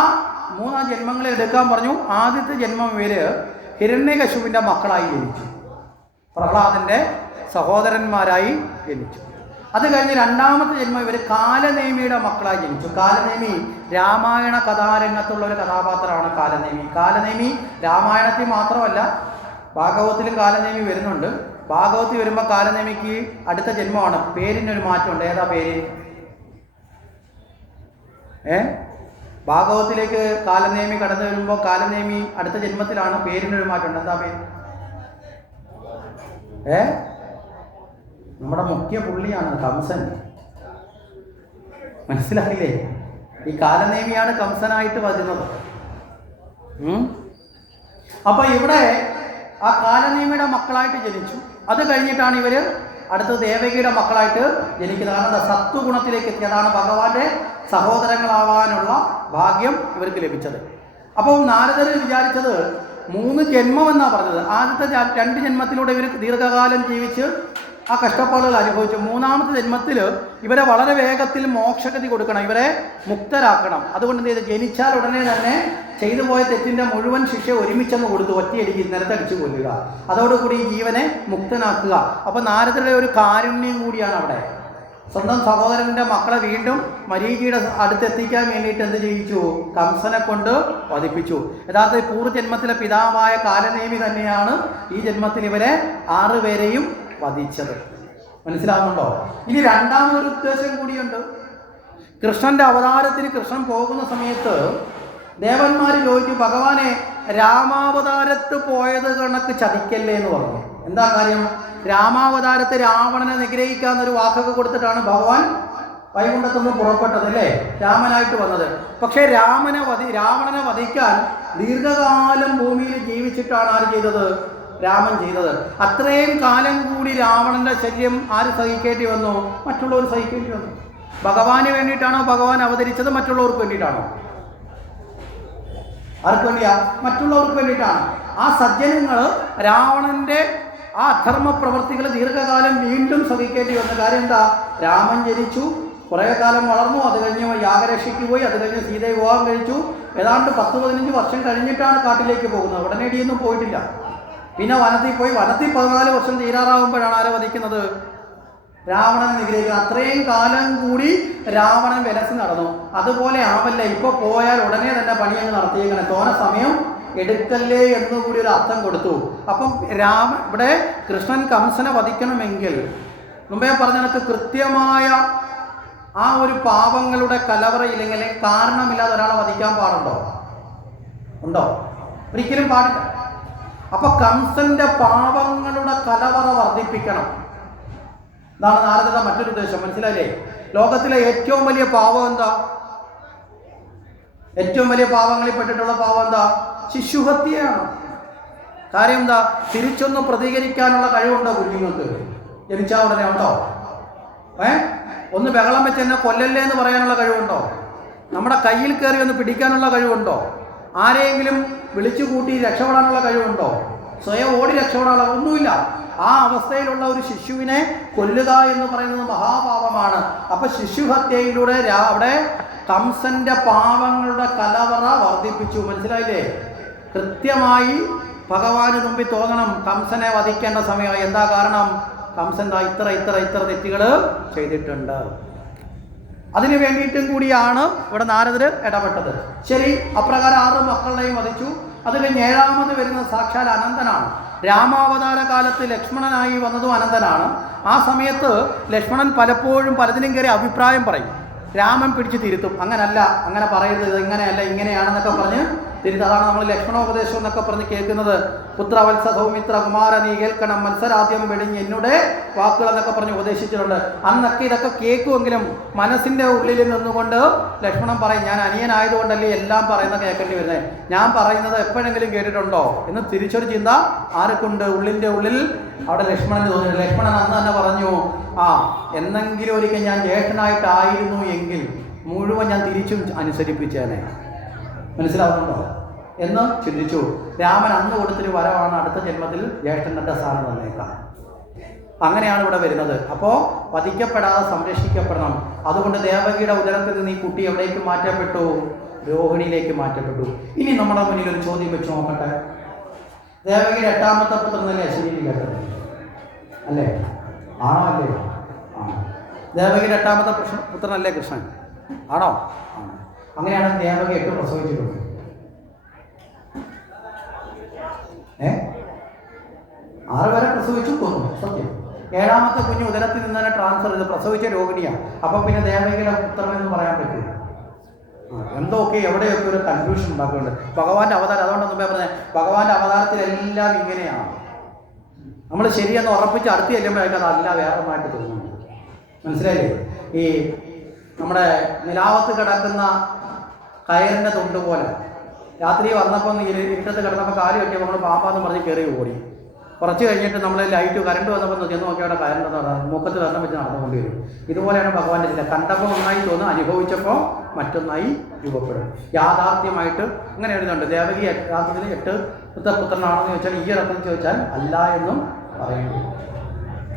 3 ജന്മങ്ങളെ എടുക്കാൻ പറഞ്ഞു. ആദ്യത്തെ ജന്മം ഇവര് ഹിരണ്യകശുവിൻ്റെ മക്കളായി ജനിച്ചു, പ്രഹ്ലാദൻ്റെ സഹോദരന്മാരായി ജനിച്ചു. അത് കഴിഞ്ഞ് രണ്ടാമത്തെ ജന്മം ഇവർ കാലനേമിയുടെ മക്കളായി ജനിച്ചു. കാലനേമി രാമായണ കഥാരംഗത്തുള്ള ഒരു കഥാപാത്രമാണ് കാലനേമി. കാലനേമി രാമായണത്തിൽ മാത്രമല്ല ഭാഗവത്തിലും കാലനേമി വരുന്നുണ്ട്. ഭാഗവത്തിൽ വരുമ്പോൾ കാലനേമിക്ക് അടുത്ത ജന്മമാണ്. പേരിനൊരു മാറ്റമുണ്ട്. ഏതാ പേര്? ഭാഗവത്തിലേക്ക് കാലനേമി കടന്നു വരുമ്പോൾ കാലനേമി അടുത്ത ജന്മത്തിലാണ്. പേരിനൊരു മാറ്റമുണ്ട്. എന്താ പേര്? നമ്മുടെ മുഖ്യ പുള്ളിയാണ് കംസൻ. മനസ്സിലായില്ലേ? ഈ കാലനേമിയാണ് കംസനായിട്ട് വരുന്നത്. അപ്പൊ ഇവിടെ ആ കാലനേമിയുടെ മക്കളായിട്ട് ജനിച്ചു. അത് കഴിഞ്ഞിട്ടാണ് ഇവര് അടുത്ത ദേവകിയുടെ മക്കളായിട്ട് ജനിക്കുന്നത്. കാരണം സത്വഗുണത്തിലേക്ക് എത്തി. അതാണ് ഭഗവാന്റെ സഹോദരങ്ങളാവാനുള്ള ഭാഗ്യം ഇവർക്ക് ലഭിച്ചത്. അപ്പോൾ നാരദർ വിചാരിച്ചത് 3 ജന്മം എന്നാണ് പറഞ്ഞത്. ആദ്യത്തെ 2 ജന്മത്തിലൂടെ ഇവർ ദീർഘകാലം ജീവിച്ച് ആ കഷ്ടപ്പാടുകൾ അനുഭവിച്ചു. 3ാമത്തെ ജന്മത്തിൽ ഇവരെ വളരെ വേഗത്തിൽ മോക്ഷഗതി കൊടുക്കണം, ഇവരെ മുക്തരാക്കണം. അതുകൊണ്ട് എന്ത് ചെയ്ത്, ജനിച്ചാൽ ഉടനെ തന്നെ ചെയ്തു പോയ തെറ്റിൻ്റെ മുഴുവൻ ശിക്ഷ ഒരുമിച്ചങ്ങ് കൊടുത്തു, ഒറ്റയടിക്ക് നിലത്തടിച്ച് കൊല്ലുക. അതോടുകൂടി ഈ ജീവനെ മുക്തനാക്കുക. അപ്പോൾ നാരദരുടെ ഒരു കാരുണ്യം കൂടിയാണ് അവിടെ. സ്വന്തം സഹോദരൻ്റെ മക്കളെ വീണ്ടും മരീചിയുടെ അടുത്തെത്തിക്കാൻ വേണ്ടിയിട്ട് എന്ത് ചെയ്യിച്ചു? കംസനെ കൊണ്ട് വധിപ്പിച്ചു. യഥാർത്ഥത്തിൽ പൂർവ്വജന്മത്തിലെ പിതാവായ കാലനേമി തന്നെയാണ് ഈ ജന്മത്തിൽ ഇവരെ 6 പേരെയും വധിച്ചത്. മനസ്സിലാവുന്നുണ്ടോ? ഇനി രണ്ടാമതൊരു ഉദ്ദേശം കൂടിയുണ്ട്. കൃഷ്ണന്റെ അവതാരത്തിന് കൃഷ്ണൻ പോകുന്ന സമയത്ത് ദേവന്മാർ ചോദിച്ചു, ഭഗവാനെ രാമാവതാരത്ത് പോയത് കണക്ക് ചതിക്കല്ലേ എന്ന് പറഞ്ഞു. എന്താ കാര്യം? രാമാവതാരത്ത് രാവണനെ നിഗ്രഹിക്കാന്നൊരു വാക്കൊക്കെ കൊടുത്തിട്ടാണ് ഭഗവാൻ വൈകുണ്ഠത്തുനിന്ന് പുറപ്പെട്ടത്, അല്ലേ? രാമനായിട്ട് വന്നത്. പക്ഷേ രാവണനെ വധിക്കാൻ ദീർഘകാലം ഭൂമിയിൽ ജീവിച്ചിട്ടാണ് ആര് ചെയ്തത്? രാമൻ ചെയ്തത്. അത്രയും കാലം കൂടി രാവണന്റെ ശല്യം ആര് സഹിക്കേണ്ടി വന്നു? മറ്റുള്ളവർ സഹിക്കേണ്ടി വന്നു. ഭഗവാന് വേണ്ടിയിട്ടാണോ ഭഗവാൻ അവതരിച്ചത്? മറ്റുള്ളവർക്ക് വേണ്ടിയിട്ടാണോ? ആർക്ക് വേണ്ടിയാ? മറ്റുള്ളവർക്ക് വേണ്ടിയിട്ടാണ്. ആ സജ്ജനങ്ങൾ രാവണന്റെ ആ അധർമ്മ പ്രവൃത്തികൾ ദീർഘകാലം വീണ്ടും സഹിക്കേണ്ടി വന്ന കാര്യം എന്താ? രാമൻ ജനിച്ചു, കുറേ കാലം വളർന്നു, അത് കഴിഞ്ഞ് യാഗരക്ഷയ്ക്ക് പോയി, അത് കഴിഞ്ഞ് സീതയെ വിവാഹം കഴിച്ചു. ഏതാണ്ട് 10-15 വർഷം കഴിഞ്ഞിട്ടാണ് കാട്ടിലേക്ക് പോകുന്നത്. ഉടനടിയൊന്നും പോയിട്ടില്ല. പിന്നെ വനത്തിൽ പോയി. വനത്തിൽ 14 വർഷം തീരാറാവുമ്പോഴാണ് ആരെ വധിക്കുന്നത്? രാവണനെ നിഗ്രഹിക്കുന്നത്. അത്രയും കാലം കൂടി രാവണൻ വിലസ് നടന്നു. അതുപോലെ ആവല്ല, ഇപ്പോൾ പോയാൽ ഉടനെ തന്നെ പണിയങ്ങ് നടത്തിയേക്കണേ, തോന സമയം എടുക്കല്ലേ എന്നുകൂടി ഒരു അർത്ഥം കൊടുത്തു. അപ്പം ഇവിടെ കൃഷ്ണൻ കംസനെ വധിക്കണമെങ്കിൽ മുമ്പേ പറഞ്ഞതിനകത്ത് കൃത്യമായ ആ ഒരു പാപങ്ങളുടെ കലവറയില്ലെങ്കിൽ കാരണമില്ലാതെ ഒരാളെ വധിക്കാൻ പാടുണ്ടോ? ഉണ്ടോ? ഒരിക്കലും പാടില്ല. അപ്പൊ കംസന്റെ പാപങ്ങളുടെ കലവറ വർദ്ധിപ്പിക്കണം. ഇതാണ് നാരദരുടെ മറ്റൊരു ഉദ്ദേശം. മനസ്സിലായില്ലേ? ലോകത്തിലെ ഏറ്റവും വലിയ പാപം എന്താ? ഏറ്റവും വലിയ പാവങ്ങളിൽ പെട്ടിട്ടുള്ള പാവം എന്താ? ശിശുഹത്യയാണ്. കാര്യം എന്താ? തിരിച്ചൊന്നും പ്രതികരിക്കാനുള്ള കഴിവുണ്ടോ കുഞ്ഞുങ്ങൾക്ക്? ജനിച്ചാൽ ഉടനെ ഉണ്ടോ? ഒന്ന് ബഹളം വെച്ച് എന്നെ കൊല്ലല്ലേ എന്ന് പറയാനുള്ള കഴിവുണ്ടോ? നമ്മുടെ കയ്യിൽ കയറി ഒന്ന് പിടിക്കാനുള്ള കഴിവുണ്ടോ? ആരെയെങ്കിലും വിളിച്ചു കൂട്ടി രക്ഷപ്പെടാനുള്ള കഴിവുണ്ടോ? സ്വയം ഓടി രക്ഷപ്പെടാനുള്ള ഒന്നുമില്ല. ആ അവസ്ഥയിലുള്ള ഒരു ശിശുവിനെ കൊല്ലുക എന്ന് പറയുന്നത് മഹാപാപമാണ്. അപ്പൊ ശിശുഹത്യയിലൂടെ അവിടെ കംസന്റെ പാവങ്ങളുടെ കലവറ വർദ്ധിപ്പിച്ചു. മനസ്സിലായില്ലേ? കൃത്യമായി ഭഗവാന് മുമ്പിൽ തോന്നണം കംസനെ വധിക്കേണ്ട സമയമായി. എന്താ കാരണം? കംസൻ ഇത്ര തെറ്റുകൾ ചെയ്തിട്ടുണ്ട്. അതിനു വേണ്ടിയിട്ടും കൂടിയാണ് ഇവിടെ നാരദര് ഇടപെട്ടത്. ശരി, അപ്രകാരം 6 മക്കളെയും വധിച്ചു. അത് കഴിഞ്ഞ് 7ാമത് വരുന്നത് സാക്ഷാൽ അനന്തനാണ്. രാമാവതാര കാലത്ത് ലക്ഷ്മണനായി വന്നതും അനന്തനാണ്. ആ സമയത്ത് ലക്ഷ്മണൻ പലപ്പോഴും പലതിനും കയറി അഭിപ്രായം പറയും. രാമൻ പിടിച്ച് തിരുത്തും. അങ്ങനല്ല, അങ്ങനെ പറയരുത്, ഇങ്ങനെയല്ല, ഇങ്ങനെയാണെന്നൊക്കെ പറഞ്ഞ് അതാണ് നമ്മൾ ലക്ഷ്മണോപദേശം എന്നൊക്കെ പറഞ്ഞ് കേൾക്കുന്നത്. പുത്രവത്സ സൗമിത്ര കുമാര നീ കേൾക്കണം മത്സരാദ്യം വെടിഞ്ഞ് എന്നുടെ വാക്കുകൾ എന്നൊക്കെ പറഞ്ഞ് ഉപദേശിച്ചിട്ടുണ്ട്. അന്നൊക്കെ ഇതൊക്കെ കേൾക്കുമെങ്കിലും മനസ്സിൻ്റെ ഉള്ളിൽ നിന്നുകൊണ്ട് ലക്ഷ്മണൻ പറയും, ഞാൻ അനിയനായതുകൊണ്ടല്ലേ എല്ലാം പറയുന്നത് കേൾക്കേണ്ടി വരുന്നത്, ഞാൻ പറയുന്നത് എപ്പോഴെങ്കിലും കേട്ടിട്ടുണ്ടോ എന്ന് തിരിച്ചൊരു ചിന്ത ആർക്കുണ്ട്? ഉള്ളിൻ്റെ ഉള്ളിൽ അവിടെ ലക്ഷ്മണന് തോന്നുന്നു. ലക്ഷ്മണൻ അന്ന് തന്നെ പറഞ്ഞു, എന്നെങ്കിലും ഒരിക്കൽ ഞാൻ ജ്യേഷ്ഠനായിട്ടായിരുന്നു എങ്കിൽ മുഴുവൻ ഞാൻ തിരിച്ചും അനുസരിപ്പിച്ചേനെ. മനസ്സിലാവുന്നുണ്ടോ എന്ന് ചിന്തിച്ചു. രാമൻ അന്ന് കൊടുത്തൊരു വരവാണ് അടുത്ത ജന്മത്തിൽ ജ്യേഷ്ഠൻ്റെ സ്ഥാനം തന്നേക്കാം. അങ്ങനെയാണ് ഇവിടെ വരുന്നത്. അപ്പോൾ വധിക്കപ്പെടാതെ സംരക്ഷിക്കപ്പെടണം. അതുകൊണ്ട് ദേവകിയുടെ ഉദരത്തിൽ നിന്ന് ഈ കുട്ടി എവിടേക്ക് മാറ്റപ്പെട്ടു? രോഹിണിയിലേക്ക് മാറ്റപ്പെട്ടു. ഇനി നമ്മുടെ മുന്നിൽ ഒരു ചോദ്യം വെച്ച് നോക്കട്ടെ. ദേവകിയുടെ 8ാമത്തെ പുത്രനല്ലേ അശ്വനി കേട്ടത് അല്ലേ? ആണോ അല്ലേ? ആണ്. ദേവകിയുടെ 8ാമത്തെ പുത്രനല്ലേ കൃഷ്ണൻ? ആണോ? ആണ്. അങ്ങനെയാണ് ദേവകി 8 പ്രസവിച്ചിട്ടുണ്ട്. 6 വരെ പ്രസവിച്ചു തോന്നുന്നു, സത്യം. 7ാമത്തെ കുഞ്ഞ് ഉദരത്തിൽ നിന്ന് തന്നെ ട്രാൻസ്ഫർ ചെയ്ത് പ്രസവിച്ച രോഹിണിയാണ്. അപ്പം പിന്നെ ദേവകിയുടെ പുത്രൻ എന്ന് പറയാൻ പറ്റും. എന്തൊക്കെ എവിടെയൊക്കെ ഒരു കൺഫ്യൂഷൻ ഉണ്ടാക്കുന്നുണ്ട്. ഭഗവാന്റെ അവതാരം, അതുകൊണ്ട് മുമ്പേ പറഞ്ഞത് ഭഗവാന്റെ അവതാരത്തിലെല്ലാം ഇങ്ങനെയാണ്. നമ്മൾ ശരിയെന്ന് ഉറപ്പിച്ച് അടുത്ത് ചെല്ലുമ്പോഴേക്കും അതല്ല വേറെമായിട്ട് തോന്നുന്നു. മനസ്സിലായില്ലേ? ഈ നമ്മുടെ നിലാവത്ത് കിടക്കുന്ന കയറിൻ്റെ തൊണ്ട് പോലെ രാത്രി വന്നപ്പോൾ ഇരുട്ടത്ത് കിടന്നപ്പോൾ കാല് വെച്ചപ്പോൾ നമ്മൾ പാമ്പാന്ന് പറഞ്ഞ് കയറി ഓടി. കുറച്ച് കഴിഞ്ഞിട്ട് നമ്മൾ ലൈറ്റ് കറണ്ട് വന്നപ്പോൾ ചെന്ന് നോക്കി അവിടെ കയറിൻ്റെ മുഖത്ത് വെള്ളം വെച്ച് നടന്നുകൊണ്ട് വരും. ഇതുപോലെയാണ് ഭഗവാന്റെ ചില. കണ്ടപ്പോൾ ഒന്നായി തോന്നും, അനുഭവിച്ചപ്പോൾ മറ്റൊന്നായി രൂപപ്പെടും. യാഥാർത്ഥ്യമായിട്ട് അങ്ങനെ എഴുതുന്നുണ്ട്. ദേവകി യഥാർത്ഥത്തിൽ 8ാമത്തെ പുത്രനാണെന്ന് ചോദിച്ചാൽ ഈ അർത്ഥത്തിൽ ചോദിച്ചാൽ അല്ല എന്നും പറയുന്നു.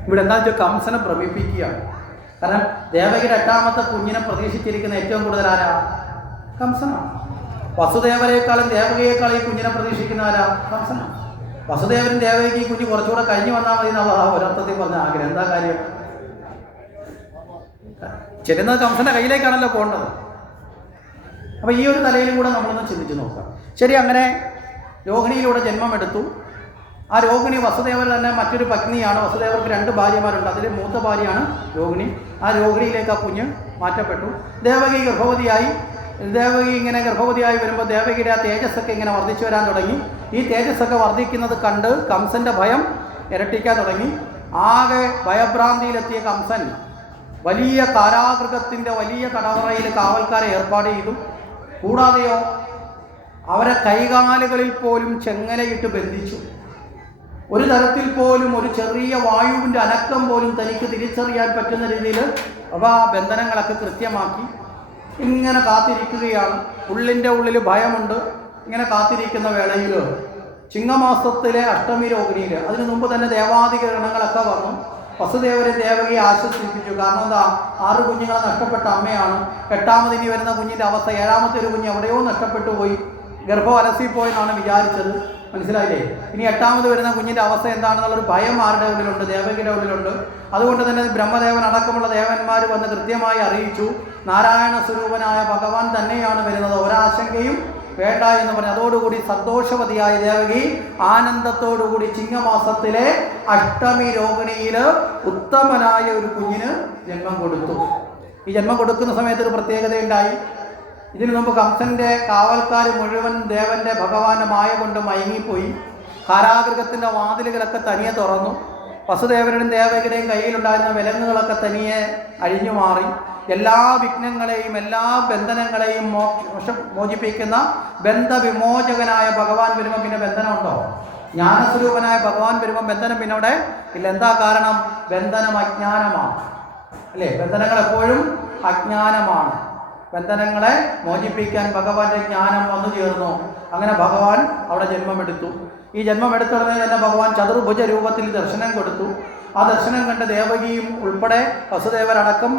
ഇവിടെ എന്താണെന്ന് വെച്ചാൽ കംസനെ ഭ്രമിപ്പിക്കുകയാണ്. കാരണം ദേവകിയുടെ 8ാമത്തെ കുഞ്ഞിനെ പ്രതീക്ഷിച്ചിരിക്കുന്ന ഏറ്റവും കൂടുതൽ ആരാ? കംസനാണ്. വസുദേവരെക്കാളും ദേവകിയേക്കാളും ഈ കുഞ്ഞിനെ പ്രതീക്ഷിക്കുന്ന ആരാ? കംസനാണ്. വസുദേവനും ദേവകിക്ക് ഈ കുഞ്ഞ് കുറച്ചുകൂടെ കഴിഞ്ഞ് വന്നാൽ മതി എന്നാ ഒരർത്ഥത്തിൽ പറഞ്ഞ ആഗ്രഹം. എന്താ കാര്യം? ചെല്ലുന്നത് കംസന്റെ കയ്യിലേക്കാണല്ലോ പോകേണ്ടത്. അപ്പം ഈ ഒരു തലയിലും കൂടെ നമ്മളൊന്ന് ചിന്തിച്ച് നോക്കാം. ശരി, അങ്ങനെ രോഹിണിയിലൂടെ ജന്മമെടുത്തു. ആ രോഹിണി വസുദേവർ തന്നെ മറ്റൊരു പത്നിയാണ്. വസുദേവർക്ക് 2 ഭാര്യമാരുണ്ട്. അതിൽ മൂത്ത ഭാര്യയാണ് രോഹിണി. ആ രോഹിണിയിലേക്ക് ആ കുഞ്ഞ് മാറ്റപ്പെട്ടു. ദേവകി ഗർഭവതിയായി. ദേവകി ഇങ്ങനെ ഗർഭവതിയായി വരുമ്പോൾ ദേവകിയുടെ ആ തേജസ്സൊക്കെ ഇങ്ങനെ വർദ്ധിച്ചു വരാൻ തുടങ്ങി. ഈ തേജസ്സൊക്കെ വർദ്ധിക്കുന്നത് കണ്ട് കംസൻ്റെ ഭയം ഇരട്ടിക്കാൻ തുടങ്ങി. ആകെ ഭയഭ്രാന്തിയിലെത്തിയ കംസൻ വലിയ കാരാഗൃഹത്തിൻ്റെ വലിയ തടവറയിൽ കാവൽക്കാരെ ഏർപ്പാട് ചെയ്തു. കൂടാതെയോ അവരെ കൈകാലുകളിൽ പോലും ചെങ്ങലയിട്ട് ബന്ധിച്ചു. ഒരു തരത്തിൽ പോലും ഒരു ചെറിയ വായുവിൻ്റെ അനക്കം പോലും തനിക്ക് തിരിച്ചറിയാൻ പറ്റുന്ന രീതിയിൽ അവ ബന്ധനങ്ങളൊക്കെ കൃത്യമാക്കി ഇങ്ങനെ കാത്തിരിക്കുകയാണ്. ഉള്ളിൻ്റെ ഉള്ളിൽ ഭയമുണ്ട്. ഇങ്ങനെ കാത്തിരിക്കുന്ന വേളയിൽ ചിങ്ങമാസത്തിലെ അഷ്ടമി രോഹിണിയിൽ അതിനു മുമ്പ് തന്നെ ദേവാദികരണങ്ങളൊക്കെ വന്നു. വസുദേവരെ ദേവകിയെ ആശ്വസിപ്പിച്ചു. കാരണം എന്താ? 6 കുഞ്ഞുങ്ങളെ നഷ്ടപ്പെട്ട അമ്മയാണ്. 8ാമത് ഇനി വരുന്ന കുഞ്ഞിൻ്റെ അവസ്ഥ, 7ാമത്തെ ഒരു കുഞ്ഞ് എവിടെയോ നഷ്ടപ്പെട്ടു പോയി, ഗർഭം അലസിപ്പോയെന്നാണ് വിചാരിച്ചത്. മനസ്സിലായില്ലേ? ഇനി 8ാമത് വരുന്ന കുഞ്ഞിൻ്റെ അവസ്ഥ എന്താണെന്നുള്ളൊരു ഭയം ആരുടെ ഉള്ളിലുണ്ട്? ദേവകിയുടെ ഉള്ളിലുണ്ട്. അതുകൊണ്ട് തന്നെ ബ്രഹ്മദേവൻ അടക്കമുള്ള ദേവന്മാർ വന്ന് കൃത്യമായി അറിയിച്ചു, നാരായണ സ്വരൂപനായ ഭഗവാൻ തന്നെയാണ് വരുന്നത്, ഒരാശങ്കയും വേണ്ട എന്ന് പറഞ്ഞു. അതോടുകൂടി സന്തോഷവതിയായ ദേവകി ആനന്ദത്തോടുകൂടി ചിങ്ങമാസത്തിലെ അഷ്ടമി രോഹിണിയിൽ ഉത്തമനായ ഒരു കുഞ്ഞിന് ജന്മം കൊടുത്തു. ഈ ജന്മം കൊടുക്കുന്ന സമയത്ത് ഒരു പ്രത്യേകതയുണ്ടായി. ഇതിനു മുമ്പ് കംസന്റെ കാവൽക്കാർ മുഴുവൻ ദേവന്റെ ഭഗവാന്റെ മായ കൊണ്ട് മയങ്ങിപ്പോയി. കാരാഗൃഹത്തിൻ്റെ വാതിലുകളൊക്കെ തനിയെ തുറന്നു. വസുദേവരുടെയും ദേവകിയുടെയും കയ്യിലുണ്ടായിരുന്ന വിലങ്ങുകളൊക്കെ തനിയെ അഴിഞ്ഞു മാറി. എല്ലാ വിഘ്നങ്ങളെയും എല്ലാ ബന്ധനങ്ങളെയും മോചിപ്പിക്കുന്ന ബന്ധവിമോചകനായ ഭഗവാൻ വരുമ്പോൾ പിന്നെ ബന്ധനമുണ്ടോ? ജ്ഞാനസ്വരൂപനായ ഭഗവാൻ വരുമ്പോൾ ബന്ധനം പിന്നെ അവിടെ ഇല്ല. എന്താ കാരണം? ബന്ധനം അജ്ഞാനമാണ്, അല്ലേ? ബന്ധനങ്ങൾ എപ്പോഴും അജ്ഞാനമാണ്. ബന്ധനങ്ങളെ മോചിപ്പിക്കാൻ ഭഗവാന്റെ ജ്ഞാനം വന്നു ചേർന്നു. അങ്ങനെ ഭഗവാൻ അവിടെ ജന്മമെടുത്തു. ഈ ജന്മമെടുത്തുടനെ തന്നെ ഭഗവാൻ ചതുർഭുജ രൂപത്തിൽ ദർശനം കൊടുത്തു. ആ ദർശനം കണ്ട് ദേവകിയും ഉൾപ്പെടെ വസുദേവരടക്കം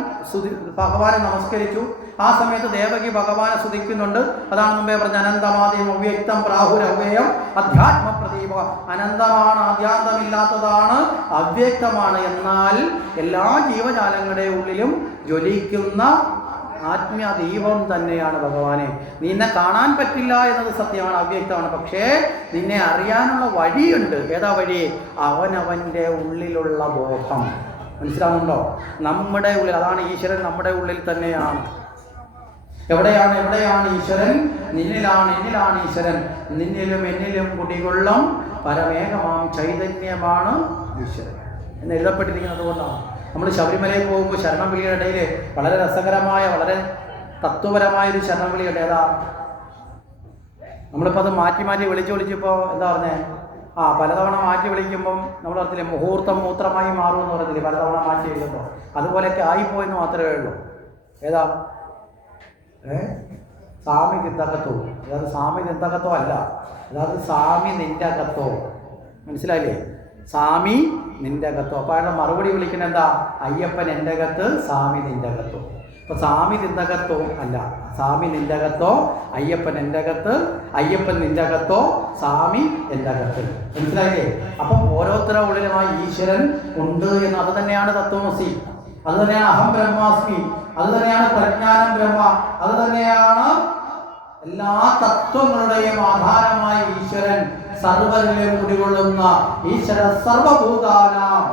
ഭഗവാനെ നമസ്കരിച്ചു. ആ സമയത്ത് ദേവകി ഭഗവാനെ സ്തുതിക്കുന്നുണ്ട്. അതാണ് മുമ്പേ പറഞ്ഞ അനന്തമാദ്യം അവ്യക്തം പ്രാഹുരവ്യയം അധ്യാത്മ പ്രദീപ. അനന്തമാണ്, ആദ്യാന്തമില്ലാത്തതാണ്, അവ്യക്തമാണ്. എന്നാൽ എല്ലാ ജീവജാലങ്ങളുടെ ഉള്ളിലും ജ്വലിക്കുന്ന ആത്മീയ ദൈവം തന്നെയാണ് ഭഗവാനെ. നിന്നെ കാണാൻ പറ്റില്ല എന്നത് സത്യമാണ്, അവ്യക്തമാണ്. പക്ഷേ നിന്നെ അറിയാനുള്ള വഴിയുണ്ട്. ഏതാ വഴി? അവനവൻ്റെ ഉള്ളിലുള്ള ബോധം. മനസ്സിലാവുന്നുണ്ടോ? നമ്മുടെ ഉള്ളിൽ, അതാണ് ഈശ്വരൻ നമ്മുടെ ഉള്ളിൽ തന്നെയാണ്. എവിടെയാണ് ഈശ്വരൻ? എന്നിലാണ് ഈശ്വരൻ. നിന്നിലും എന്നിലും കുടികൊള്ളും പരമേകമാം ചൈതന്യമാണ് ഈശ്വരൻ എന്ന് എഴുതപ്പെട്ടിരിക്കുന്നത് കൊണ്ടാണ്. നമ്മൾ ശബരിമലയിൽ പോകുമ്പോൾ ശരണം വിളിയുടെ ഇടയിൽ വളരെ രസകരമായ, വളരെ തത്വപരമായൊരു ശരണം വിളിയുണ്ട്. ഏതാ? നമ്മളിപ്പോൾ അത് മാറ്റി വിളിച്ചിപ്പോൾ എന്താ പറഞ്ഞേ? പലതവണ മാറ്റി വിളിക്കുമ്പം നമ്മൾ പറഞ്ഞില്ലേ, മുഹൂർത്തം മൂത്രമായി മാറുമെന്ന് പറഞ്ഞില്ലേ, പലതവണ മാറ്റി എഴുതുമ്പോൾ. അതുപോലെയൊക്കെ ആയിപ്പോയെന്ന് മാത്രമേ ഉള്ളൂ. ഏതാ? സ്വാമി നിന്തകത്തോ. അതായത് സ്വാമി നിന്തകത്തോ അല്ല, അതായത് സ്വാമി നിന്റെ അകത്തോ. മനസ്സിലായില്ലേ? സ്വാമി നിന്റെ അകത്തോ. അപ്പോൾ അയാളുടെ മറുപടി വിളിക്കുന്ന എന്താ? അയ്യപ്പൻ എൻ്റെ അകത്ത്, സ്വാമി നിന്റെ അകത്തോ. അപ്പോൾ സ്വാമി നിന്റെ അകത്തോ അല്ല, സ്വാമി നിന്റെ അകത്തോ, അയ്യപ്പൻ എൻ്റെ അകത്ത്, അയ്യപ്പൻ നിന്റെ അകത്തോ, സ്വാമി എൻ്റെ അകത്ത്. മനസ്സിലായില്ലേ? അപ്പം ഓരോരുത്തരുടെ ഉള്ളിലുമായി ഈശ്വരൻ ഉണ്ട് എന്ന്. അത് തന്നെയാണ് തത്വമസി, അത് തന്നെയാണ് അഹം ബ്രഹ്മാസ്മി, അത് തന്നെയാണ് പ്രജ്ഞാനം ബ്രഹ്മ, അത് തന്നെയാണ് എല്ലാ തത്വങ്ങളുടെയും ആധാരമായ ഈശ്വരൻ. സർവരിലും കുടികൊള്ളുന്ന ഈശ്വര സർവഭൂതാനാം.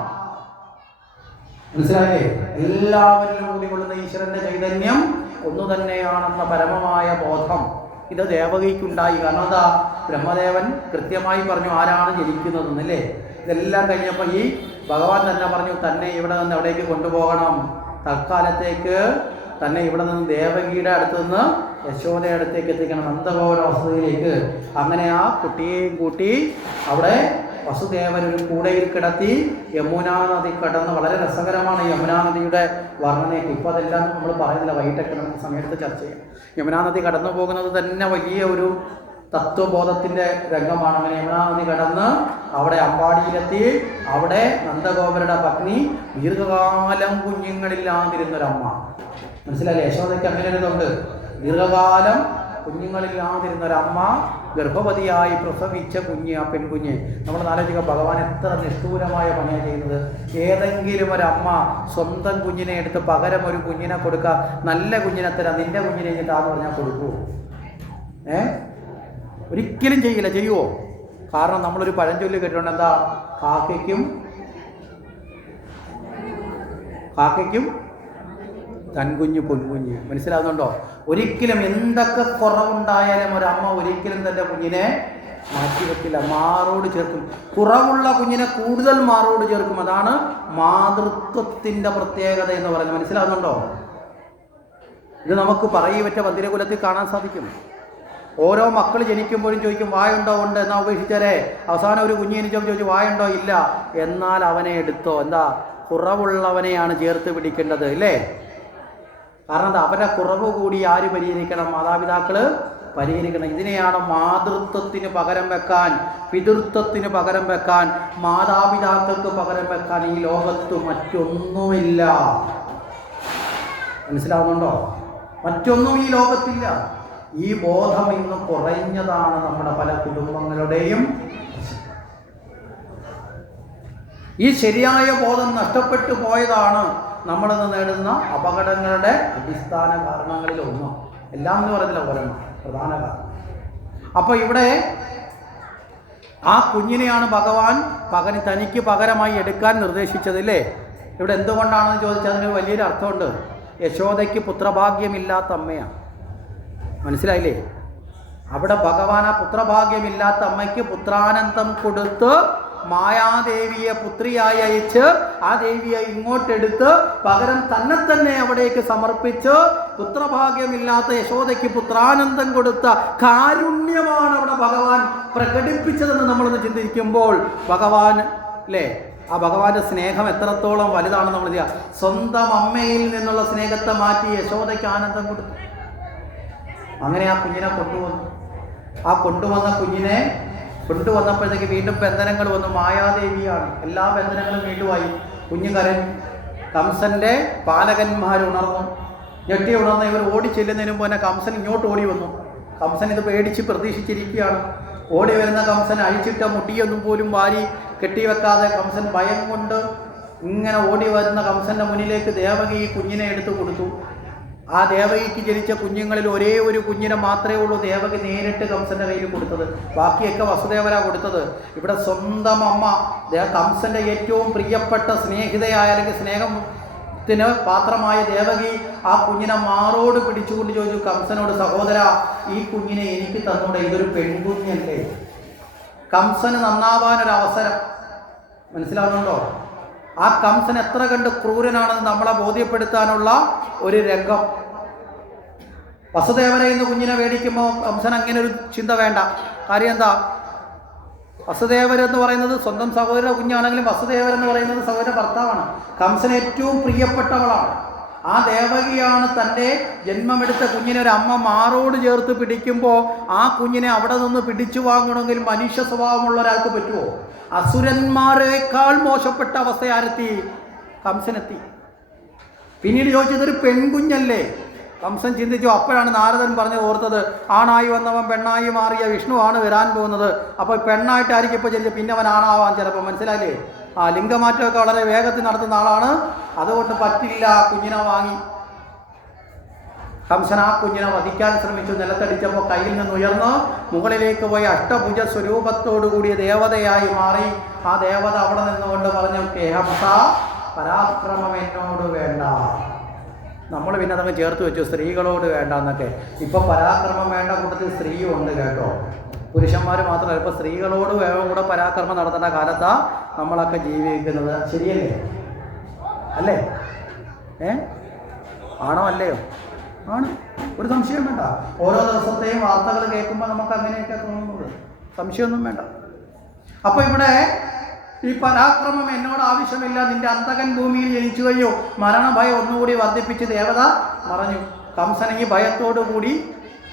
മനസ്സിലായില്ലേ? എല്ലാവരിലും കുടികൊള്ളുന്ന ഈശ്വരന്റെ ചൈതന്യം ഒന്നു തന്നെയാണെന്ന പരമമായ ബോധം ഇത് ദേവകിക്കുണ്ടായി. കാരണം എന്താ? ബ്രഹ്മദേവൻ കൃത്യമായി പറഞ്ഞു ആരാണ് ജനിക്കുന്നതെന്നല്ലേ. ഇതെല്ലാം കഴിഞ്ഞപ്പോൾ ഈ ഭഗവാൻ തന്നെ പറഞ്ഞു തന്നെ ഇവിടെ നിന്ന് എവിടേക്ക് കൊണ്ടുപോകണം. തൽക്കാലത്തേക്ക് തന്നെ ഇവിടെ നിന്ന് ദേവകിയുടെ അടുത്ത് നിന്ന് യശോദയുടെ അടുത്തേക്ക് എത്തിക്കണം, നന്ദഗോപുര വസതിയിലേക്ക്. അങ്ങനെ ആ കുട്ടിയെയും കൂട്ടി അവിടെ വസുദേവൻ ഒരു കൂടയിൽ കിടത്തി യമുനാ നദി കടന്ന്. വളരെ രസകരമാണ് യമുനാ നദിയുടെ വർണ്ണനയൊക്കെ. ഇപ്പോൾ അതെല്ലാം നമ്മൾ പറയുന്നില്ല, വൈകിട്ടൊക്കെ നമുക്ക് സമയത്ത് ചർച്ച ചെയ്യാം. യമുനാ നദി കടന്നു പോകുന്നത് തന്നെ വലിയ ഒരു തത്വബോധത്തിൻ്റെ രംഗമാണ്. അങ്ങനെ യമുനാ നദി കടന്ന് അവിടെ അമ്പാടിയിലെത്തി. അവിടെ നന്ദഗോപരുടെ പത്നി ദീർഘകാലം കുഞ്ഞുങ്ങളില്ലാതിരുന്നൊരമ്മ. മനസ്സിലായില്ലേ? യശോദയ്ക്ക് അങ്ങനെ ഒരിതുണ്ട്. ദീർഘകാലം കുഞ്ഞുങ്ങളില്ലാതിരുന്നൊരമ്മ ഗർഭവതിയായി പ്രസവിച്ച കുഞ്ഞ്, ആ പെൺകുഞ്ഞ്. നമ്മൾ ആലോചിക്കുക, ഭഗവാൻ എത്ര നിഷ്ഠൂരമായ പണിയാണ് ചെയ്യുന്നത്. ഏതെങ്കിലും ഒരമ്മ സ്വന്തം കുഞ്ഞിനെ എടുത്ത് പകരം ഒരു കുഞ്ഞിനെ കൊടുക്കുക, നല്ല കുഞ്ഞിനെ തരാം, നിന്റെ കുഞ്ഞിനെ കഴിഞ്ഞിട്ടാന്ന് പറഞ്ഞാൽ കൊടുക്കുമോ? ഒരിക്കലും ചെയ്യില്ല. ചെയ്യുമോ? കാരണം നമ്മളൊരു പഴഞ്ചൊല്ലി കേട്ടിട്ടുണ്ട്. എന്താ? കാക്കയ്ക്കും തൻകുഞ്ഞ് പൊൻകുഞ്ഞ്. മനസ്സിലാകുന്നുണ്ടോ? ഒരിക്കലും എന്തൊക്കെ കുറവുണ്ടായാലും ഒരമ്മ ഒരിക്കലും തൻ്റെ കുഞ്ഞിനെ മാറ്റിവെക്കില്ല, മാറോട് ചേർക്കും. കുറവുള്ള കുഞ്ഞിനെ കൂടുതൽ മാറോട് ചേർക്കും. അതാണ് മാതൃത്വത്തിൻ്റെ പ്രത്യേകത എന്ന് പറയുന്നത്. മനസ്സിലാകുന്നുണ്ടോ? ഇത് നമുക്ക് പറയിപ്പറ്റ പന്തിരകുലത്തിൽ കാണാൻ സാധിക്കും. ഓരോ മക്കൾ ജനിക്കുമ്പോഴും ചോദിക്കും വായുണ്ടോ? ഉണ്ട്. എന്നാൽ ഉപേക്ഷിച്ചാലേ അവസാനം ഒരു കുഞ്ഞ് ജനിച്ചപ്പോൾ ചോദിച്ചു വായുണ്ടോ? ഇല്ല. എന്നാൽ അവനെ എടുത്തോ. എന്താ? കുറവുള്ളവനെയാണ് ചേർത്ത് പിടിക്കേണ്ടത്, അല്ലേ? കാരണം എന്താ? അവരുടെ കുറവ് കൂടി ആര് പരിഹരിക്കണം? മാതാപിതാക്കൾ പരിഹരിക്കണം. ഇതിനെയാണ് മാതൃത്വത്തിന് പകരം വെക്കാൻ, പിതൃത്വത്തിന് പകരം വെക്കാൻ, മാതാപിതാക്കൾക്ക് പകരം വെക്കാൻ ഈ ലോകത്ത് മറ്റൊന്നുമില്ല. മനസ്സിലാവുന്നുണ്ടോ? മറ്റൊന്നും ഈ ലോകത്തില്ല. ഈ ബോധം ഇന്ന് കുറഞ്ഞതാണ് നമ്മുടെ പല കുടുംബങ്ങളുടെയും. ഈ ശരിയായ ബോധം നഷ്ടപ്പെട്ടു പോയതാണ് നമ്മളിന്ന് നേടുന്ന അപകടങ്ങളുടെ അടിസ്ഥാന കാരണങ്ങളിൽ ഒന്ന്. എല്ലാം എന്ന് പറയുന്നില്ല, ഒരെണ്ണം പ്രധാന കാരണം. അപ്പോൾ ഇവിടെ ആ കുഞ്ഞിനെയാണ് ഭഗവാൻ തനിക്ക് പകരമായി എടുക്കാൻ നിർദ്ദേശിച്ചതില്ലേ. ഇവിടെ എന്തുകൊണ്ടാണെന്ന് ചോദിച്ചാൽ അതിന് വലിയൊരു അർത്ഥമുണ്ട്. യശോദയ്ക്ക് പുത്രഭാഗ്യമില്ലാത്ത അമ്മയാണ്. മനസ്സിലായില്ലേ? അവിടെ ഭഗവാൻ ആ പുത്രഭാഗ്യമില്ലാത്ത അമ്മയ്ക്ക് പുത്രാനന്തം കൊടുത്ത് മായാദേവിയെ പുത്രിയായി അയച്ച് ആ ദേവിയെ ഇങ്ങോട്ടെടുത്ത് പകരം തന്നെ അവിടേക്ക് സമർപ്പിച്ച് പുത്രഭാഗ്യമില്ലാത്ത യശോദയ്ക്ക് പുത്രാനന്ദം കൊടുത്ത കാരുണ്യമാണ് അവിടെ ഭഗവാൻ പ്രകടിപ്പിച്ചതെന്ന് നമ്മളൊന്ന് ചിന്തിക്കുമ്പോൾ ഭഗവാൻ അല്ലേ, ആ ഭഗവാന്റെ സ്നേഹം എത്രത്തോളം വലുതാണെന്ന് നമ്മൾ ചെയ്യാം. സ്വന്തം അമ്മയിൽ നിന്നുള്ള സ്നേഹത്തെ മാറ്റി യശോദയ്ക്ക് ആനന്ദം കൊടുത്തു. അങ്ങനെ ആ കുഞ്ഞിനെ കൊണ്ടുവന്നു. ആ കൊണ്ടുവന്ന കുഞ്ഞിനെ കൊണ്ടുവന്നപ്പോഴത്തേക്ക് വീണ്ടും ബന്ധനങ്ങൾ വന്നു. മായാദേവിയാണ്. എല്ലാ ബന്ധനങ്ങളും വീണ്ടുമായി. കുഞ്ഞു കരഞ്ഞു. കംസന്റെ പാലകന്മാർ ഉണർന്നു. ഞെട്ടി ഉണർന്ന് ഇവർ ഓടി ചെല്ലുന്നതിന് മുമ്പ് തന്നെ കംസൻ ഇങ്ങോട്ട് ഓടി വന്നു. കംസൻ ഇത് പേടിച്ച് പ്രതീക്ഷിച്ചിരിക്കുകയാണ്. ഓടി വരുന്ന കംസൻ അഴിച്ചിട്ട മുടിയൊന്നും പോലും വാരി കെട്ടിവെക്കാതെ കംസൻ ഭയം കൊണ്ട് ഇങ്ങനെ ഓടി വരുന്ന കംസന്റെ മുന്നിലേക്ക് ദേവകി ഈ കുഞ്ഞിനെ എടുത്തു കൊടുത്തു. ആ ദേവകിക്ക് ജനിച്ച കുഞ്ഞുങ്ങളിൽ ഒരേ ഒരു കുഞ്ഞിനെ മാത്രമേ ഉള്ളൂ ദേവകി നേരിട്ട് കംസന്റെ കയ്യിൽ കൊടുത്തത്. ബാക്കിയൊക്കെ വസുദേവരാ കൊടുത്തത്. ഇവിടെ സ്വന്തം അമ്മ കംസന്റെ ഏറ്റവും പ്രിയപ്പെട്ട സ്നേഹിതയായ അല്ലെങ്കിൽ സ്നേഹം ത്തിന് പാത്രമായ ദേവകി ആ കുഞ്ഞിനെ മാറോട് പിടിച്ചുകൊണ്ട് ചോദിച്ചു കംസനോട്, സഹോദര, ഈ കുഞ്ഞിനെ എനിക്ക് തന്നൂടെ, ഇതൊരു പെൺകുഞ്ഞല്ലേ. കംസന് നന്നാവാനൊരവസരം. മനസ്സിലാവുന്നുണ്ടോ? ആ കംസൻ എത്ര കണ്ട് ക്രൂരനാണെന്ന് നമ്മളെ ബോധ്യപ്പെടുത്താനുള്ള ഒരു രംഗം. വസുദേവരെ ഇന്ന് കുഞ്ഞിനെ മേടിക്കുമ്പോൾ കംസൻ അങ്ങനെ ഒരു ചിന്ത വേണ്ട. കാര്യം എന്താ? വസുദേവരെന്ന് പറയുന്നത് സ്വന്തം സഹോദര കുഞ്ഞാണെങ്കിലും വസുദേവരെന്ന് പറയുന്നത് സഹോദര ഭർത്താവാണ്. കംസന് ഏറ്റവും പ്രിയപ്പെട്ടവളാണ്. ആ ദേവകിയാണ് തൻ്റെ ജന്മമെടുത്ത കുഞ്ഞിനെ ഒരു അമ്മ മാറോട് ചേർത്ത് പിടിക്കുമ്പോൾ ആ കുഞ്ഞിനെ അവിടെ നിന്ന് പിടിച്ചു വാങ്ങണമെങ്കിൽ മനുഷ്യ സ്വഭാവമുള്ള ഒരാൾക്ക് പറ്റുമോ? അസുരന്മാരെക്കാൾ മോശപ്പെട്ട അവസ്ഥയാരെത്തി? കംസനെത്തി. പിന്നീട് ചോദിച്ചതൊരു പെൺകുഞ്ഞല്ലേ. കംസൻ ചിന്തിച്ചു. അപ്പോഴാണ് നാരദൻ പറഞ്ഞ് ഓർത്തത്, ആണായി വന്നവൻ പെണ്ണായി മാറിയ വിഷ്ണുവാണ് വരാൻ പോകുന്നത്. അപ്പോൾ പെണ്ണായിട്ടായിരിക്കും ഇപ്പോൾ ചിലപ്പോൾ, പിന്നെ അവൻ ആണാവാൻ ചിലപ്പോൾ. മനസ്സിലായില്ലേ? ലിംഗമാറ്റമൊക്കെ വളരെ വേഗത്തിൽ നടത്തുന്ന ആളാണ്. അതുകൊണ്ട് പറ്റില്ല, കുഞ്ഞിനെ വാങ്ങി. കംസൻ ആ കുഞ്ഞിനെ വധിക്കാൻ ശ്രമിച്ചു. നിലത്തടിച്ചപ്പോൾ കയ്യിൽ നിന്ന് ഉയർന്ന് മുകളിലേക്ക് പോയി അഷ്ടഭുജ സ്വരൂപത്തോടു കൂടിയ ദേവതയായി മാറി. ആ ദേവത അവിടെ നിന്നുകൊണ്ട് പറഞ്ഞു, ഹംസ, പരാക്രമം എന്നോട് വേണ്ട. നമ്മൾ പിന്നെ അതങ്ങ് ചേർത്ത് വെച്ചു, സ്ത്രീകളോട് വേണ്ട എന്നൊക്കെ. ഇപ്പം പരാക്രമം വേണ്ട കൂട്ടത്തിൽ സ്ത്രീയും ഉണ്ട് കേട്ടോ. പുരുഷന്മാർ മാത്രമല്ല, ഇപ്പോൾ സ്ത്രീകളോട് കൂടെ പരാക്രമം നടത്തേണ്ട കാലത്താണ് നമ്മളൊക്കെ ജീവിക്കുന്നത്. ശരിയല്ലേ? അല്ലേ? ആണോ അല്ലയോ? ആണ്. ഒരു സംശയം വേണ്ട. ഓരോ ദിവസത്തെയും വാർത്തകൾ കേൾക്കുമ്പോൾ നമുക്ക് അങ്ങനെയൊക്കെ തോന്നുന്നത്, സംശയമൊന്നും വേണ്ട. അപ്പോൾ ഇവിടെ ഈ പരാക്രമം എന്നോട് ആവശ്യമില്ല, നിന്റെ അന്തകൻ ഭൂമിയിൽ ജനിച്ചു കഴിഞ്ഞു. മരണഭയം ഒന്നുകൂടി വർദ്ധിപ്പിച്ച് ദേവത മറഞ്ഞു. കംസൻ ഈ ഭയത്തോടു കൂടി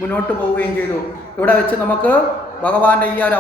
മുന്നോട്ട് പോവുകയും ചെയ്തു. ഇവിടെ വെച്ച് നമുക്ക് ഭഗവാന്റെ ഈ ഒരു